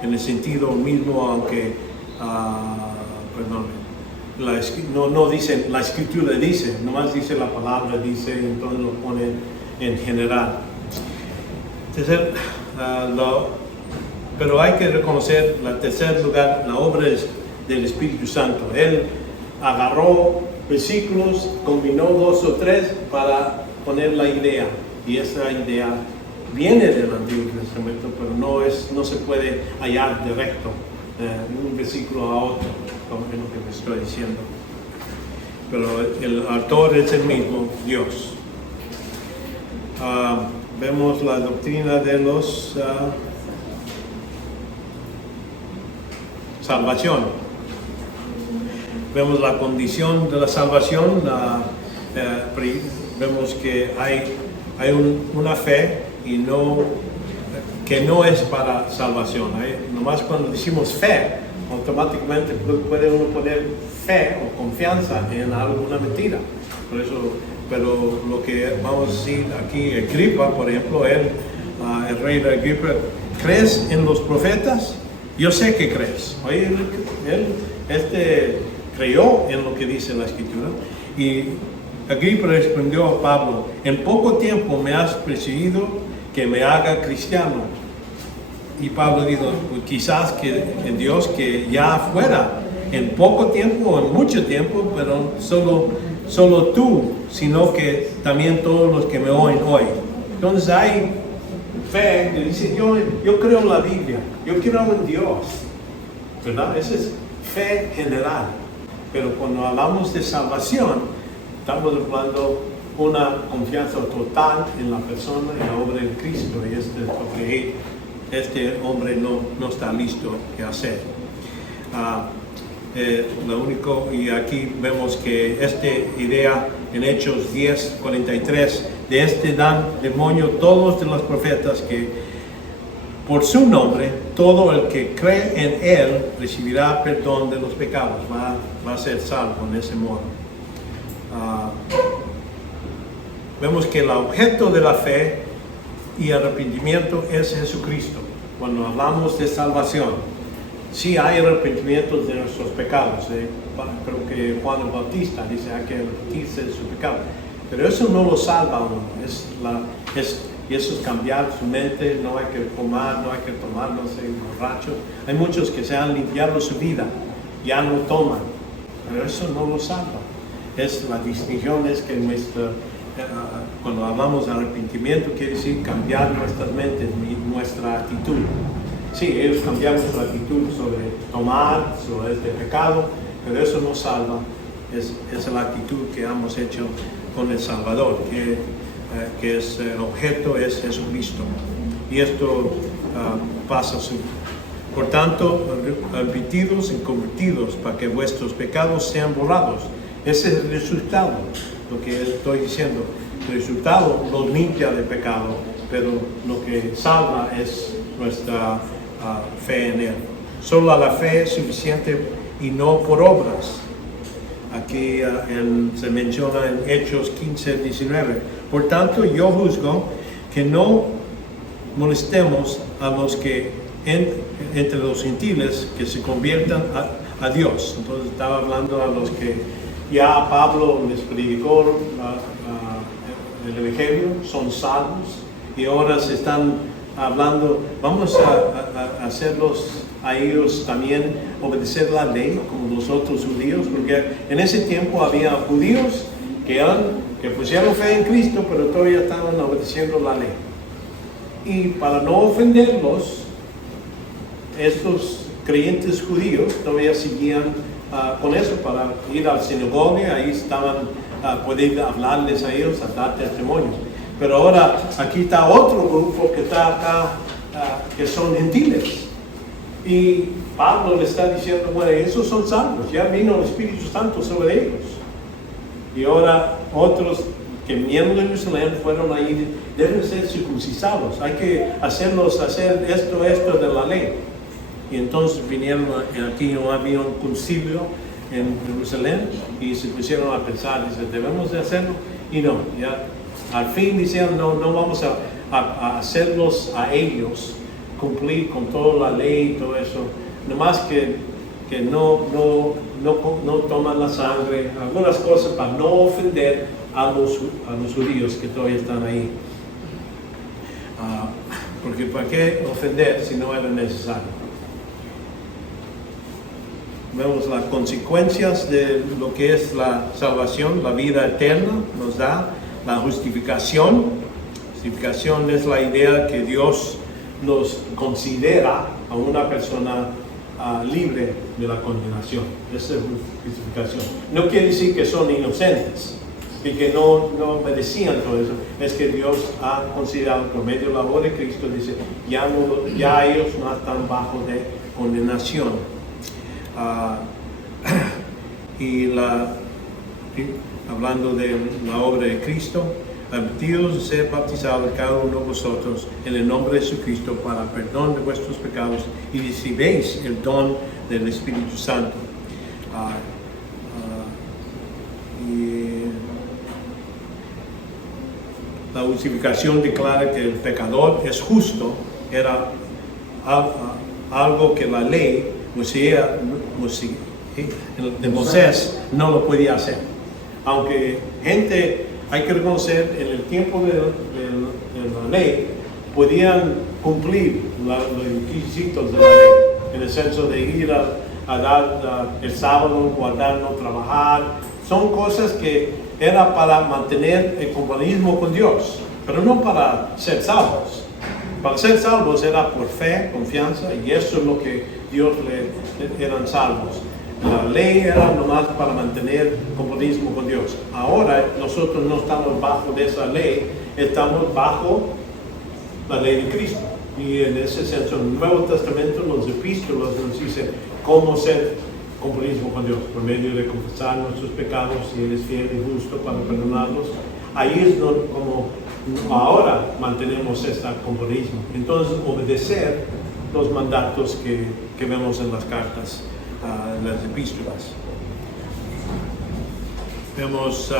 en el sentido mismo, aunque no dicen la escritura dice, nomás dice la palabra dice, entonces lo ponen en general. Entonces, pero hay que reconocer, en tercer lugar, la obra del Espíritu Santo. Él agarró versículos, combinó 2 o 3 para poner la idea, y esa idea viene del Antiguo Testamento, pero no se puede hallar directo un versículo a otro, como es lo que me estoy diciendo. Pero el autor es el mismo, Dios. Vemos la doctrina de los salvación. Vemos la condición de la salvación. Vemos que hay una fe y que no es para salvación. Nomás cuando decimos fe, automáticamente puede uno poner fe o confianza en alguna mentira. Por eso, pero lo que vamos a decir aquí, Agripa, por ejemplo, el rey de Agripa, ¿crees en los profetas? Yo sé que crees. Oye, él creyó en lo que dice la Escritura. Y Agripa respondió a Pablo, en poco tiempo me has persuadido que me haga cristiano. Y Pablo dijo, pues quizás que en Dios que ya fuera, en poco tiempo o en mucho tiempo, pero solo tú, sino que también todos los que me oyen hoy. Entonces hay fe que dice, yo creo en la Biblia, yo creo en Dios, ¿verdad? Esa es fe general. Pero cuando hablamos de salvación, estamos hablando una confianza total en la persona y la obra de Cristo, y esto es lo que este hombre no está listo que hacer. Lo único, y aquí vemos que esta idea en Hechos 10:43, de dan demonio todos de los profetas, que por su nombre todo el que cree en él recibirá perdón de los pecados, va a ser salvo en ese modo. Vemos que el objeto de la fe y arrepentimiento es Jesucristo. Cuando hablamos de salvación, sí hay arrepentimiento de nuestros pecados. Creo que Juan el Bautista dice hay que arrepentirse de su pecado. Pero eso no lo salva a uno. Y eso es cambiar su mente. No hay que fumar, no hay que tomar, no ser borracho. Hay muchos que se han limpiado su vida, ya no toman. Pero eso no lo salva. La distinción es que cuando hablamos de arrepentimiento, quiere decir cambiar nuestras mentes, nuestra actitud. Sí, ellos cambiaron su actitud sobre tomar, sobre este pecado, pero eso no salva. Es la actitud que hemos hecho con el Salvador, que es el objeto es Jesucristo. Y esto pasa así. Por tanto, arrepentidos y convertidos para que vuestros pecados sean borrados. Ese es el resultado, lo que estoy diciendo. El resultado nos limpia de pecado, pero lo que salva es nuestra fe en Él. Solo la fe es suficiente y no por obras. Aquí se menciona en Hechos 15:19. Por tanto, yo juzgo que no molestemos a los que entre los gentiles que se conviertan a Dios. Entonces estaba hablando a los que ya Pablo les predicó el Evangelio, son salvos, y ahora se están hablando, vamos a hacerlos a ellos también obedecer la ley como los otros judíos, porque en ese tiempo había judíos que pusieron fe en Cristo, pero todavía estaban obedeciendo la ley. Y para no ofenderlos, estos creyentes judíos todavía seguían con eso, para ir al sinagoga. Ahí estaban poder hablarles a ellos, a dar testimonio. Pero ahora aquí está otro grupo que está acá, que son gentiles. Y Pablo le está diciendo, bueno, esos son salvos, ya vino el Espíritu Santo sobre ellos. Y ahora otros que vinieron de Jerusalén fueron ahí, deben ser circuncidados, hay que hacerlos hacer esto de la ley. Y entonces vinieron aquí, no había un concilio en Jerusalén y se pusieron a pensar, dicen, debemos de hacerlo. Y no, ya al fin dijeron, no vamos a hacerlos a ellos cumplir con toda la ley y todo eso, nomás que no toman la sangre, algunas cosas para no ofender a los judíos que todavía están ahí. Porque ¿para qué ofender si no era necesario? Vemos las consecuencias de lo que es la salvación, la vida eterna, nos da la justificación. Justificación es la idea que Dios nos considera a una persona libre de la condenación. Esa es justificación. No quiere decir que son inocentes y que no merecían todo eso. Es que Dios ha considerado por medio de la obra de Cristo, dice, ya ellos no están bajo de condenación. Hablando de la obra de Cristo, admitidos de ser bautizados cada uno de vosotros en el nombre de Jesucristo para perdón de vuestros pecados y recibéis el don del Espíritu Santo. Y la justificación declara que el pecador es justo, era algo que la ley de Moisés no lo podía hacer. Aunque gente, hay que reconocer, en el tiempo de la ley, podían cumplir los requisitos de la ley, en el senso de ir a dar el sábado, guardar, no trabajar. Son cosas que era para mantener el compañerismo con Dios, pero no para ser salvos. Para ser salvos era por fe, confianza, y eso es lo que Dios eran salvos. La ley era nomás para mantener compañerismo con Dios. Ahora nosotros no estamos bajo de esa ley, estamos bajo la ley de Cristo. Y en ese senso, en el Nuevo Testamento, los epístolas nos dicen cómo ser compañerismo con Dios, por medio de confesar nuestros pecados, y Él es fiel y justo para perdonarlos. Ahí es donde, como ahora mantenemos este compañerismo. Entonces, obedecer los mandatos que vemos en las cartas, las epístolas. Vemos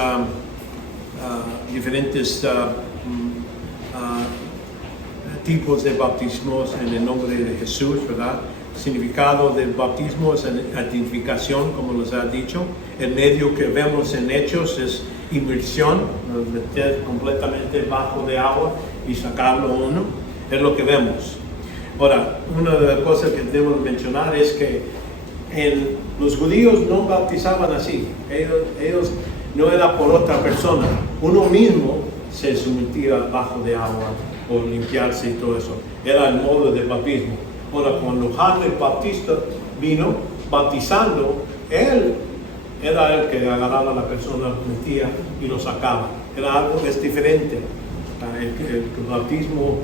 diferentes tipos de bautismos en el nombre de Jesús, ¿verdad? El significado del bautismo es identificación, como les ha dicho. El medio que vemos en Hechos es inmersión, meter completamente bajo de agua y sacarlo uno. Es lo que vemos. Ahora, una de las cosas que debemos mencionar es que los judíos no bautizaban así. Ellos no era por otra persona. Uno mismo se sumergía bajo de agua por limpiarse y todo eso. Era el modo de bautismo. Ahora, cuando Juan el Bautista vino bautizando, él era el que agarraba a la persona, lo metía y lo sacaba. Era algo es diferente. El bautismo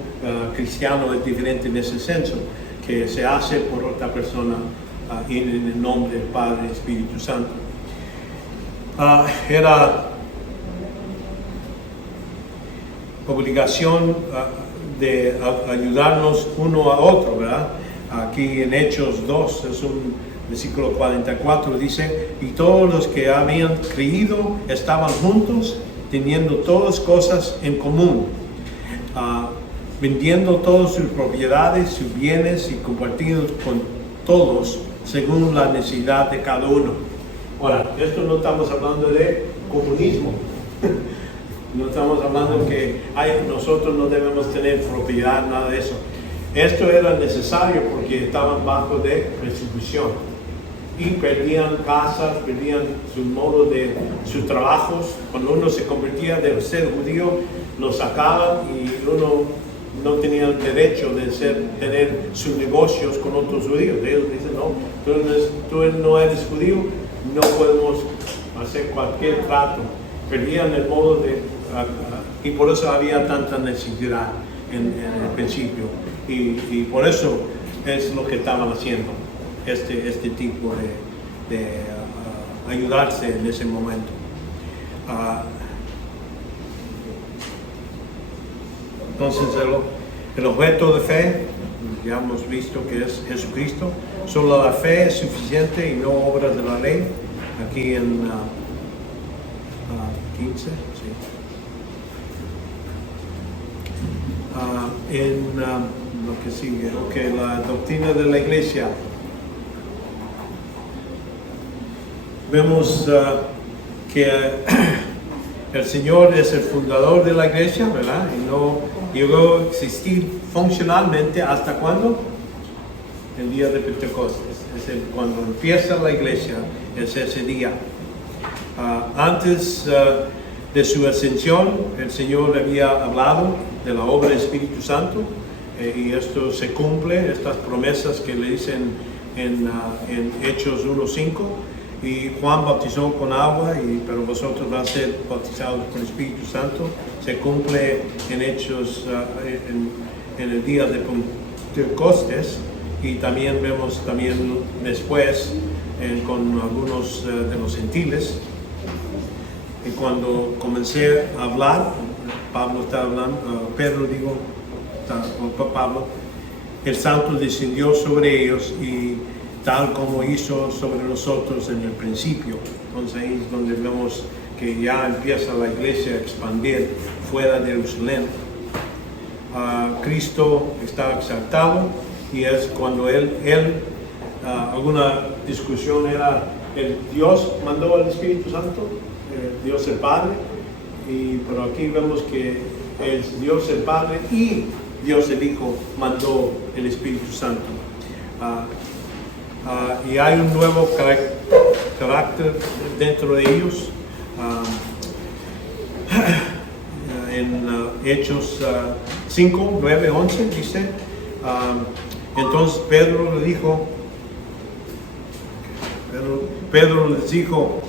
cristiano es diferente en ese senso, que se hace por otra persona en el nombre del Padre y Espíritu Santo. Era obligación de ayudarnos uno a otro, ¿verdad? Aquí en Hechos 2, es un versículo 44, dice, y todos los que habían creído estaban juntos, teniendo todas cosas en común, vendiendo todas sus propiedades, sus bienes y compartiendo con todos según la necesidad de cada uno. Ahora, esto no estamos hablando de comunismo. No estamos hablando que nosotros no debemos tener propiedad, nada de eso. Esto era necesario porque estaban bajo de persecución y perdían casas, perdían su modo de sus trabajos. Cuando uno se convertía de ser judío, lo sacaban y uno no tenía el derecho de tener sus negocios con otros judíos. Ellos dicen, no, tú no eres judío, no podemos hacer cualquier trato. perdían el modo de, y por eso había tanta necesidad en el principio. Y por eso es lo que estaban haciendo, este tipo de ayudarse en ese momento. Entonces el objeto de fe, ya hemos visto que es Jesucristo. Solo la fe es suficiente y no obras de la ley. Aquí en 15, sí. Lo que sigue, la doctrina de la iglesia. Vemos que el Señor es el fundador de la iglesia, ¿verdad? Y no llegó a existir funcionalmente ¿hasta cuándo? El día de Pentecostés. Cuando empieza la iglesia, es ese día. Antes de su ascensión, el Señor había hablado de la obra del Espíritu Santo, y esto se cumple, estas promesas que le dicen en Hechos 1:5. Y Juan bautizó con agua, pero vosotros van a ser bautizados por el Espíritu Santo. Se cumple en Hechos, en el día de Pentecostés. Y también vemos después con algunos de los gentiles. Y cuando comencé a hablar, Pablo el Santo descendió sobre ellos y tal como hizo sobre nosotros en el principio. Entonces ahí es donde vemos que ya empieza la iglesia a expandir fuera de Jerusalén. Cristo está exaltado y es cuando él alguna discusión era el Dios mandó al Espíritu Santo, Dios el Padre, pero aquí vemos que es Dios el Padre y Dios el Hijo mandó el Espíritu Santo. Y hay un nuevo carácter dentro de ellos. En Hechos 5, 9, 11 dice, entonces Pedro les dijo,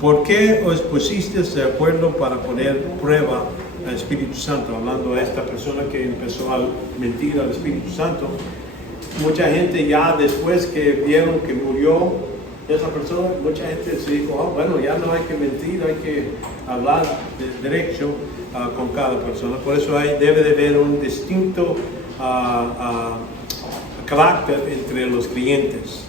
¿por qué os pusisteis de acuerdo para poner prueba al Espíritu Santo? Hablando a esta persona que empezó a mentir al Espíritu Santo. Mucha gente ya después que vieron que murió esa persona, mucha gente se dijo, bueno, ya no hay que mentir, hay que hablar derecho con cada persona. Por eso debe de haber un distinto carácter entre los creyentes.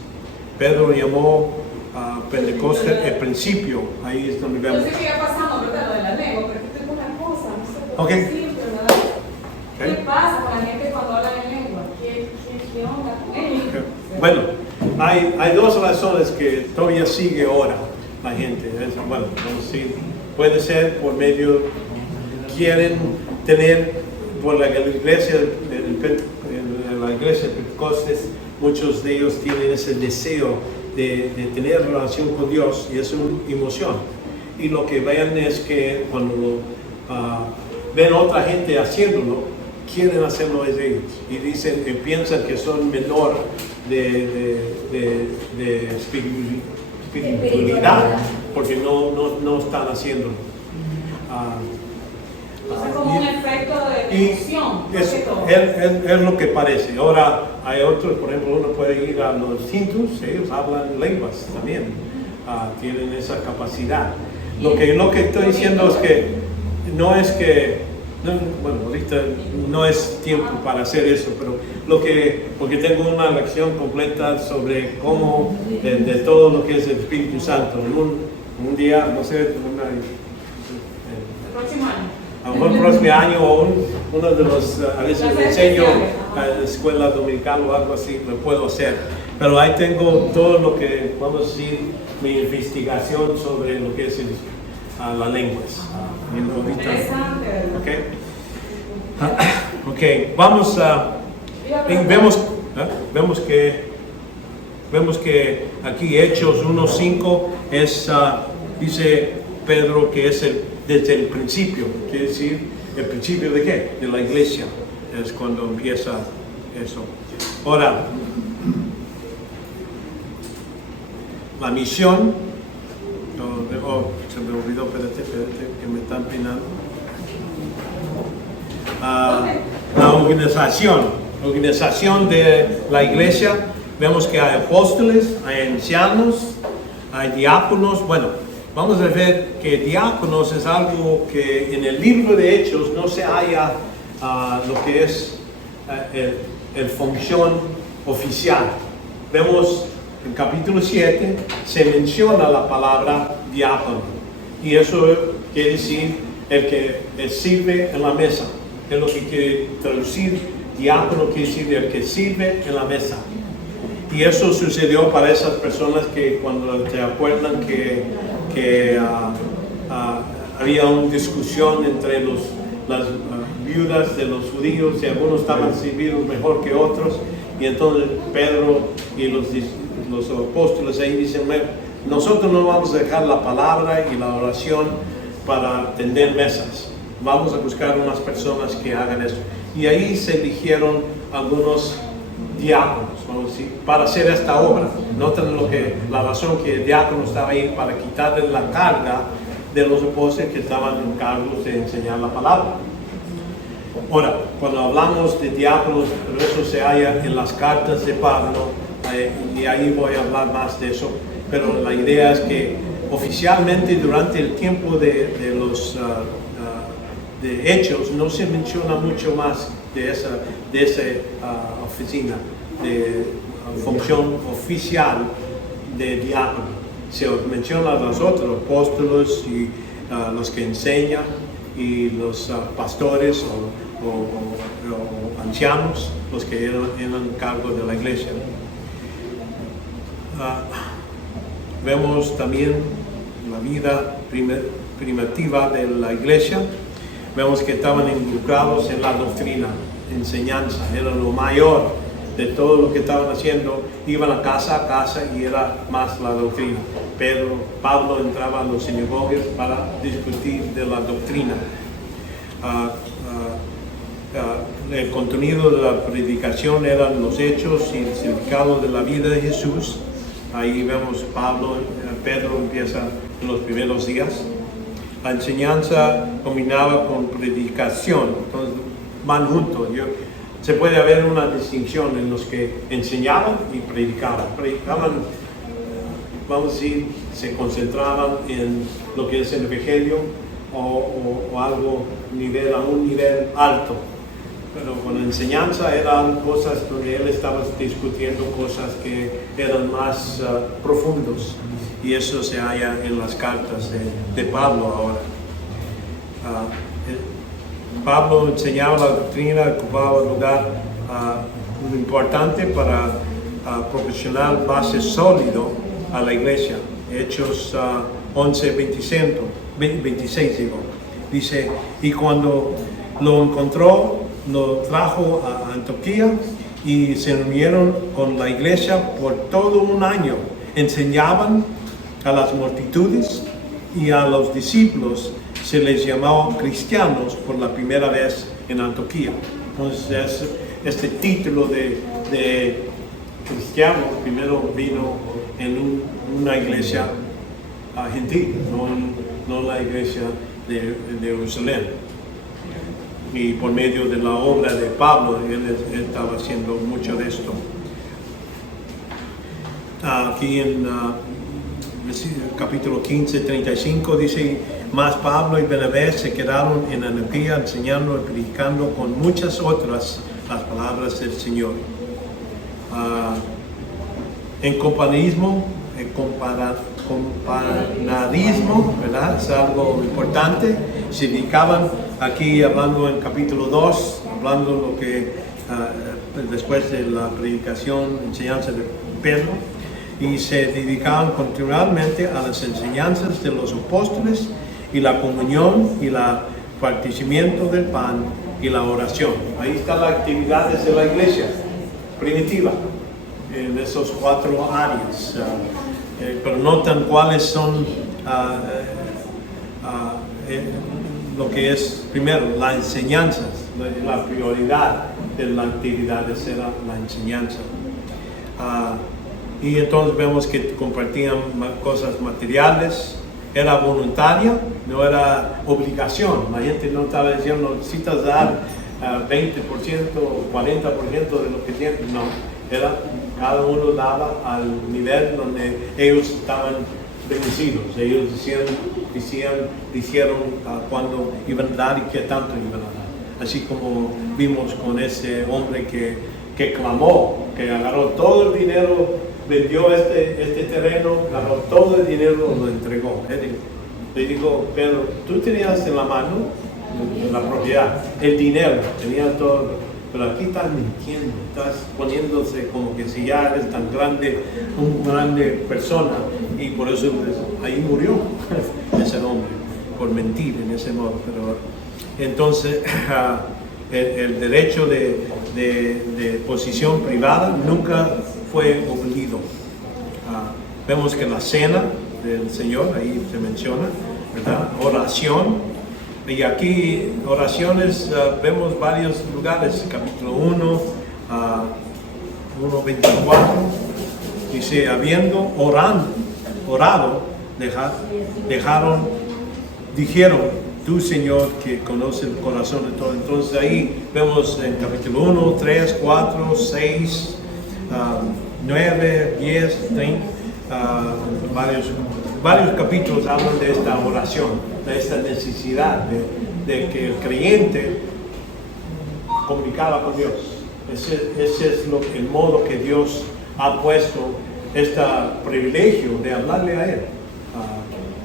Pedro llamó a Pentecostés el principio, ahí es donde vemos. Yo sé que ya pasamos, ¿verdad? Lo de la lengua, pero es una cosa, no sé por qué siempre, ¿verdad? ¿Qué pasa con la gente cuando habla en lengua? ¿Qué onda con ellos? Bueno, hay dos razones que todavía sigue ahora la gente. Bueno, vamos a decir, puede ser por medio, quieren tener, por la iglesia de Pentecostés, muchos de ellos tienen ese deseo de tener relación con Dios y es una emoción. Y lo que ven es que cuando ven a otra gente haciéndolo, quieren hacerlo ellos y dicen que piensan que son menor de espiritualidad porque no están haciéndolo. Es como un efecto de emoción. Es lo que parece. Ahora hay otros, por ejemplo, uno puede ir a los hindús, ellos hablan lenguas también, tienen esa capacidad. Lo que estoy diciendo es que no es que bueno, ahorita no es tiempo para hacer eso, pero porque tengo una lección completa sobre cómo, de todo lo que es el Espíritu Santo. Un día, no sé, el próximo año. A lo mejor el próximo año o uno de los, a veces le enseño a la escuela dominicana o algo así, lo puedo hacer. Pero ahí tengo todo lo que, vamos a decir, mi investigación sobre lo que es las lenguas. Interesante, ¿verdad? Ok, vamos a... Vemos que aquí Hechos 1:5 es, dice Pedro que es desde el principio, quiere decir, ¿el principio de qué? De la iglesia, es cuando empieza eso. Ahora, la misión, Oh, se me olvidó, espérate, que me están peinando. La organización de la iglesia. Vemos que hay apóstoles, hay ancianos, hay diáconos. Bueno, vamos a ver que diáconos es algo que en el libro de Hechos no se halla lo que es el función oficial. Vemos en capítulo 7 se menciona la palabra diácono y eso quiere decir el que sirve en la mesa. Es lo que quiere traducir diácono, quiere decir el que sirve en la mesa. Y eso sucedió para esas personas que cuando se acuerdan que había una discusión entre las viudas de los judíos y algunos estaban sirviendo mejor que otros, y entonces Pedro y los apóstoles ahí dicen: nosotros no vamos a dejar la palabra y la oración para tender mesas, vamos a buscar unas personas que hagan eso. Y ahí se eligieron algunos diáconos, vamos a decir, para hacer esta obra. Noten la razón que el diácono estaba ahí, para quitarle la carga de los apóstoles que estaban encargados de enseñar la palabra. Ahora, cuando hablamos de diáconos, eso se halla en las cartas de Pablo, y ahí voy a hablar más de eso, pero la idea es que oficialmente durante el tiempo de Hechos no se menciona mucho más de esa oficina, de función oficial de diácono. Se menciona a los otros apóstoles y los que enseñan y los pastores o ancianos, los que eran cargo de la iglesia. Vemos también la vida primitiva de la iglesia. Vemos que estaban involucrados en la doctrina, enseñanza, era lo mayor de todo lo que estaban haciendo. Iban a casa y era más la doctrina. Pablo entraba a los sinagogas para discutir de la doctrina. El contenido de la predicación eran los hechos y el significado de la vida de Jesús. Ahí vemos Pedro empieza en los primeros días. La enseñanza combinaba con predicación, entonces van juntos. Se puede haber una distinción en los que enseñaban y predicaban. Predicaban, vamos a decir, se concentraban en lo que es el evangelio o algo a un nivel alto. Pero con la enseñanza eran cosas donde él estaba discutiendo cosas que eran más profundos, y eso se halla en las cartas de Pablo ahora. Pablo enseñaba la doctrina, ocupaba un lugar importante para proporcionar base sólido a la iglesia. Hechos 11:26 dice: y cuando lo encontró, lo trajo a Antioquía y se reunieron con la iglesia por todo un año. Enseñaban a las multitudes y a los discípulos se les llamaba cristianos por la primera vez en Antioquía. Entonces este título de cristiano primero vino en una iglesia gentil, no la iglesia de Jerusalén. Y por medio de la obra de Pablo, él estaba haciendo mucho de esto. Aquí en capítulo 15:35 dice: mas Pablo y Bernabé se quedaron en Antioquía enseñando y predicando con muchas otras las palabras del Señor. En compañerismo, ¿verdad? Es algo importante. Se dedicaban aquí, hablando en capítulo 2, hablando lo que después de la predicación, enseñanza de Pedro, y se dedicaban continuamente a las enseñanzas de los apóstoles y la comunión y el partimiento del pan y la oración. Ahí están las actividades de la iglesia primitiva en esos 4 áreas. Pero notan cuáles son lo que es primero la enseñanza, la prioridad de la actividad era la enseñanza. Y entonces vemos que compartían cosas materiales, era voluntaria, no era obligación. La gente no estaba diciendo necesitas dar 20% o 40% de lo que tienes. No, era cada uno daba al nivel donde ellos estaban bendecidos. Ellos dijeron cuándo iban a dar y qué tanto iban a dar. Así como vimos con ese hombre que clamó, que agarró todo el dinero, vendió este terreno, agarró todo el dinero, lo entregó. Le dijo, Pedro, tú tenías en la mano la propiedad, el dinero, tenías todo, pero aquí estás mintiendo, estás poniéndose como que si ya eres tan grande, una grande persona, y por eso pues, ahí murió ese hombre, por mentir en ese modo. Pero entonces el derecho de posición privada nunca fue obligado. Vemos que la cena del Señor, ahí se menciona, ¿verdad? Oración. Y aquí oraciones vemos varios lugares, capítulo 1, 1:24, dice, habiendo orado, dijeron, tú Señor que conoce el corazón de todo. Entonces ahí vemos en capítulo 1, 3, 4, 6, 9, 10, 30, varios capítulos hablan de esta oración, de esta necesidad de que el creyente comunicaba con Dios. Ese es el modo que Dios ha puesto este privilegio de hablarle a Él.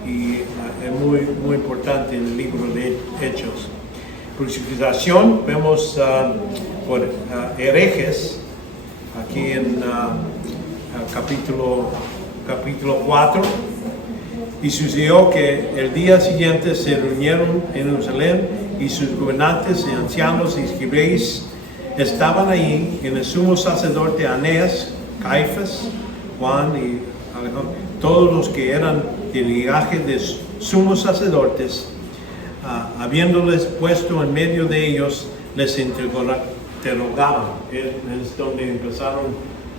Y es muy importante en el libro de Hechos. Crucifixión, vemos por herejes, aquí en capítulo 4. Y sucedió que el día siguiente se reunieron en Jerusalén y sus gobernantes y ancianos y escribas estaban ahí, en el sumo sacerdote Anás, Caifás, Juan y Alejandro, todos los que eran del linaje de sumos sacerdotes, habiéndoles puesto en medio de ellos, les interrogaban. Es donde empezaron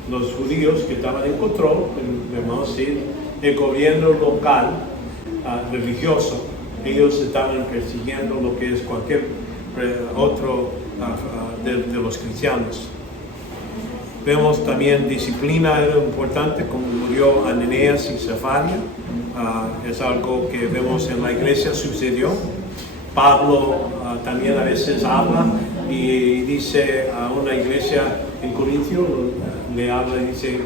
los judíos que estaban en control, vamos a decir, el gobierno local religioso. Ellos estaban persiguiendo lo que es cualquier otro de los cristianos. Vemos también disciplina era importante, como murió Ananías y Zafaria. Es algo que vemos en la iglesia sucedió. Pablo también a veces habla y dice a una iglesia en Corintio, le habla y dice,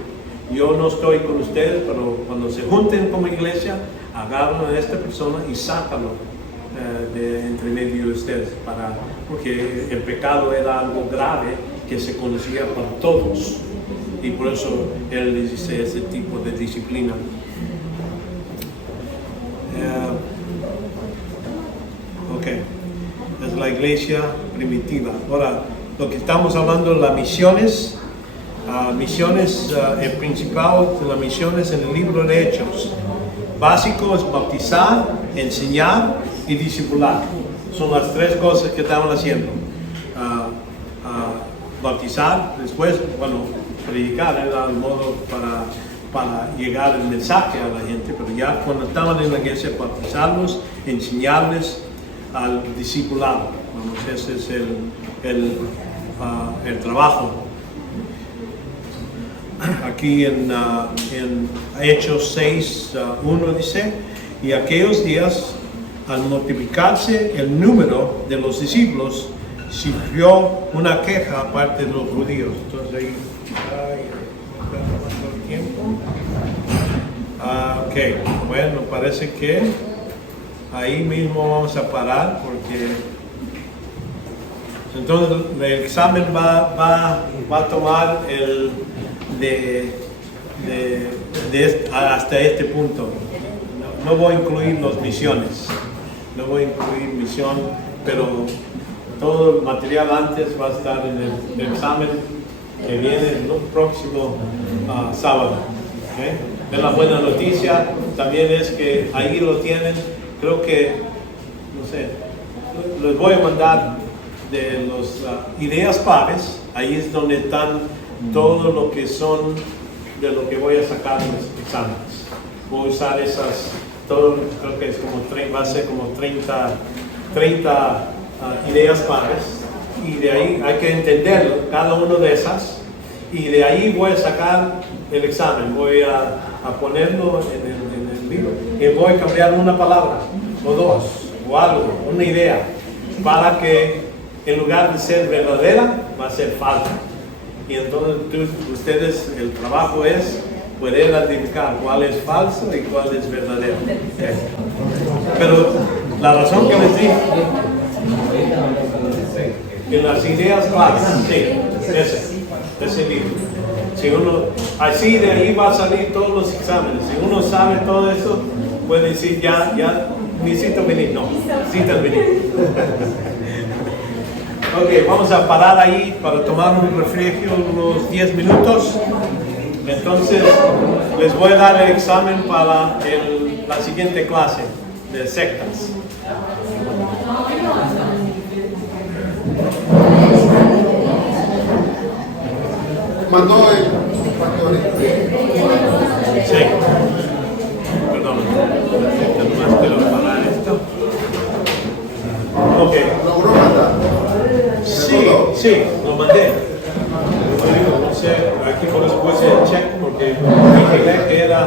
yo no estoy con ustedes, pero cuando se junten como iglesia, agarran a esta persona y sácalo de entre medio de ustedes, porque el pecado era algo grave que se conocía por todos, y por eso él les dice ese tipo de disciplina. Es la iglesia primitiva. Ahora, lo que estamos hablando de las misiones, el principal de las misiones en el libro de Hechos. Básico es bautizar, enseñar y discipular. Son las tres cosas que estaban haciendo. Bautizar, después, predicar era el modo para llegar el mensaje a la gente, pero ya cuando estaban en la iglesia, bautizarlos, enseñarles al discipulado. Ese es el trabajo. Aquí en Hechos 6:1 dice, y aquellos días, al multiplicarse el número de los discípulos, surgió una queja aparte de los judíos. Entonces ahí está tomando el tiempo. Ok, bueno, parece que ahí mismo vamos a parar, porque entonces el examen va a tomar hasta este punto. No voy a incluir las misiones, no voy a incluir misión, pero todo el material antes va a estar en el examen que viene el próximo sábado. ¿Okay? La buena noticia también es que ahí lo tienen. Creo que, no sé, les voy a mandar de las ideas claves. Ahí es donde están todo lo que son de lo que voy a sacar en los exámenes. Voy a usar todo creo que es como va a ser como 30 ideas claves, y de ahí hay que entender cada una de esas, y de ahí voy a sacar el examen, voy a ponerlo en el libro, y voy a cambiar una palabra, o dos, o algo, una idea, para que en lugar de ser verdadera, va a ser falsa. Y entonces ustedes, el trabajo es poder identificar cuál es falso y cuál es verdadero. Pero la razón que les dije, en las ideas claves, sí, ese libro. Si uno, así de ahí va a salir todos los exámenes. Si uno sabe todo eso, puede decir ya necesito venir. No, necesitas venir. Ok, vamos a parar ahí para tomar un refresco unos 10 minutos. Entonces, les voy a dar el examen para la siguiente clase de sectas. Mandó el pastor. Sí. Perdón. Nomás quiero parar esto. Ok. ¿Logró mandar? Sí, lo mandé. No sé, aquí por eso puse el check porque dije que era.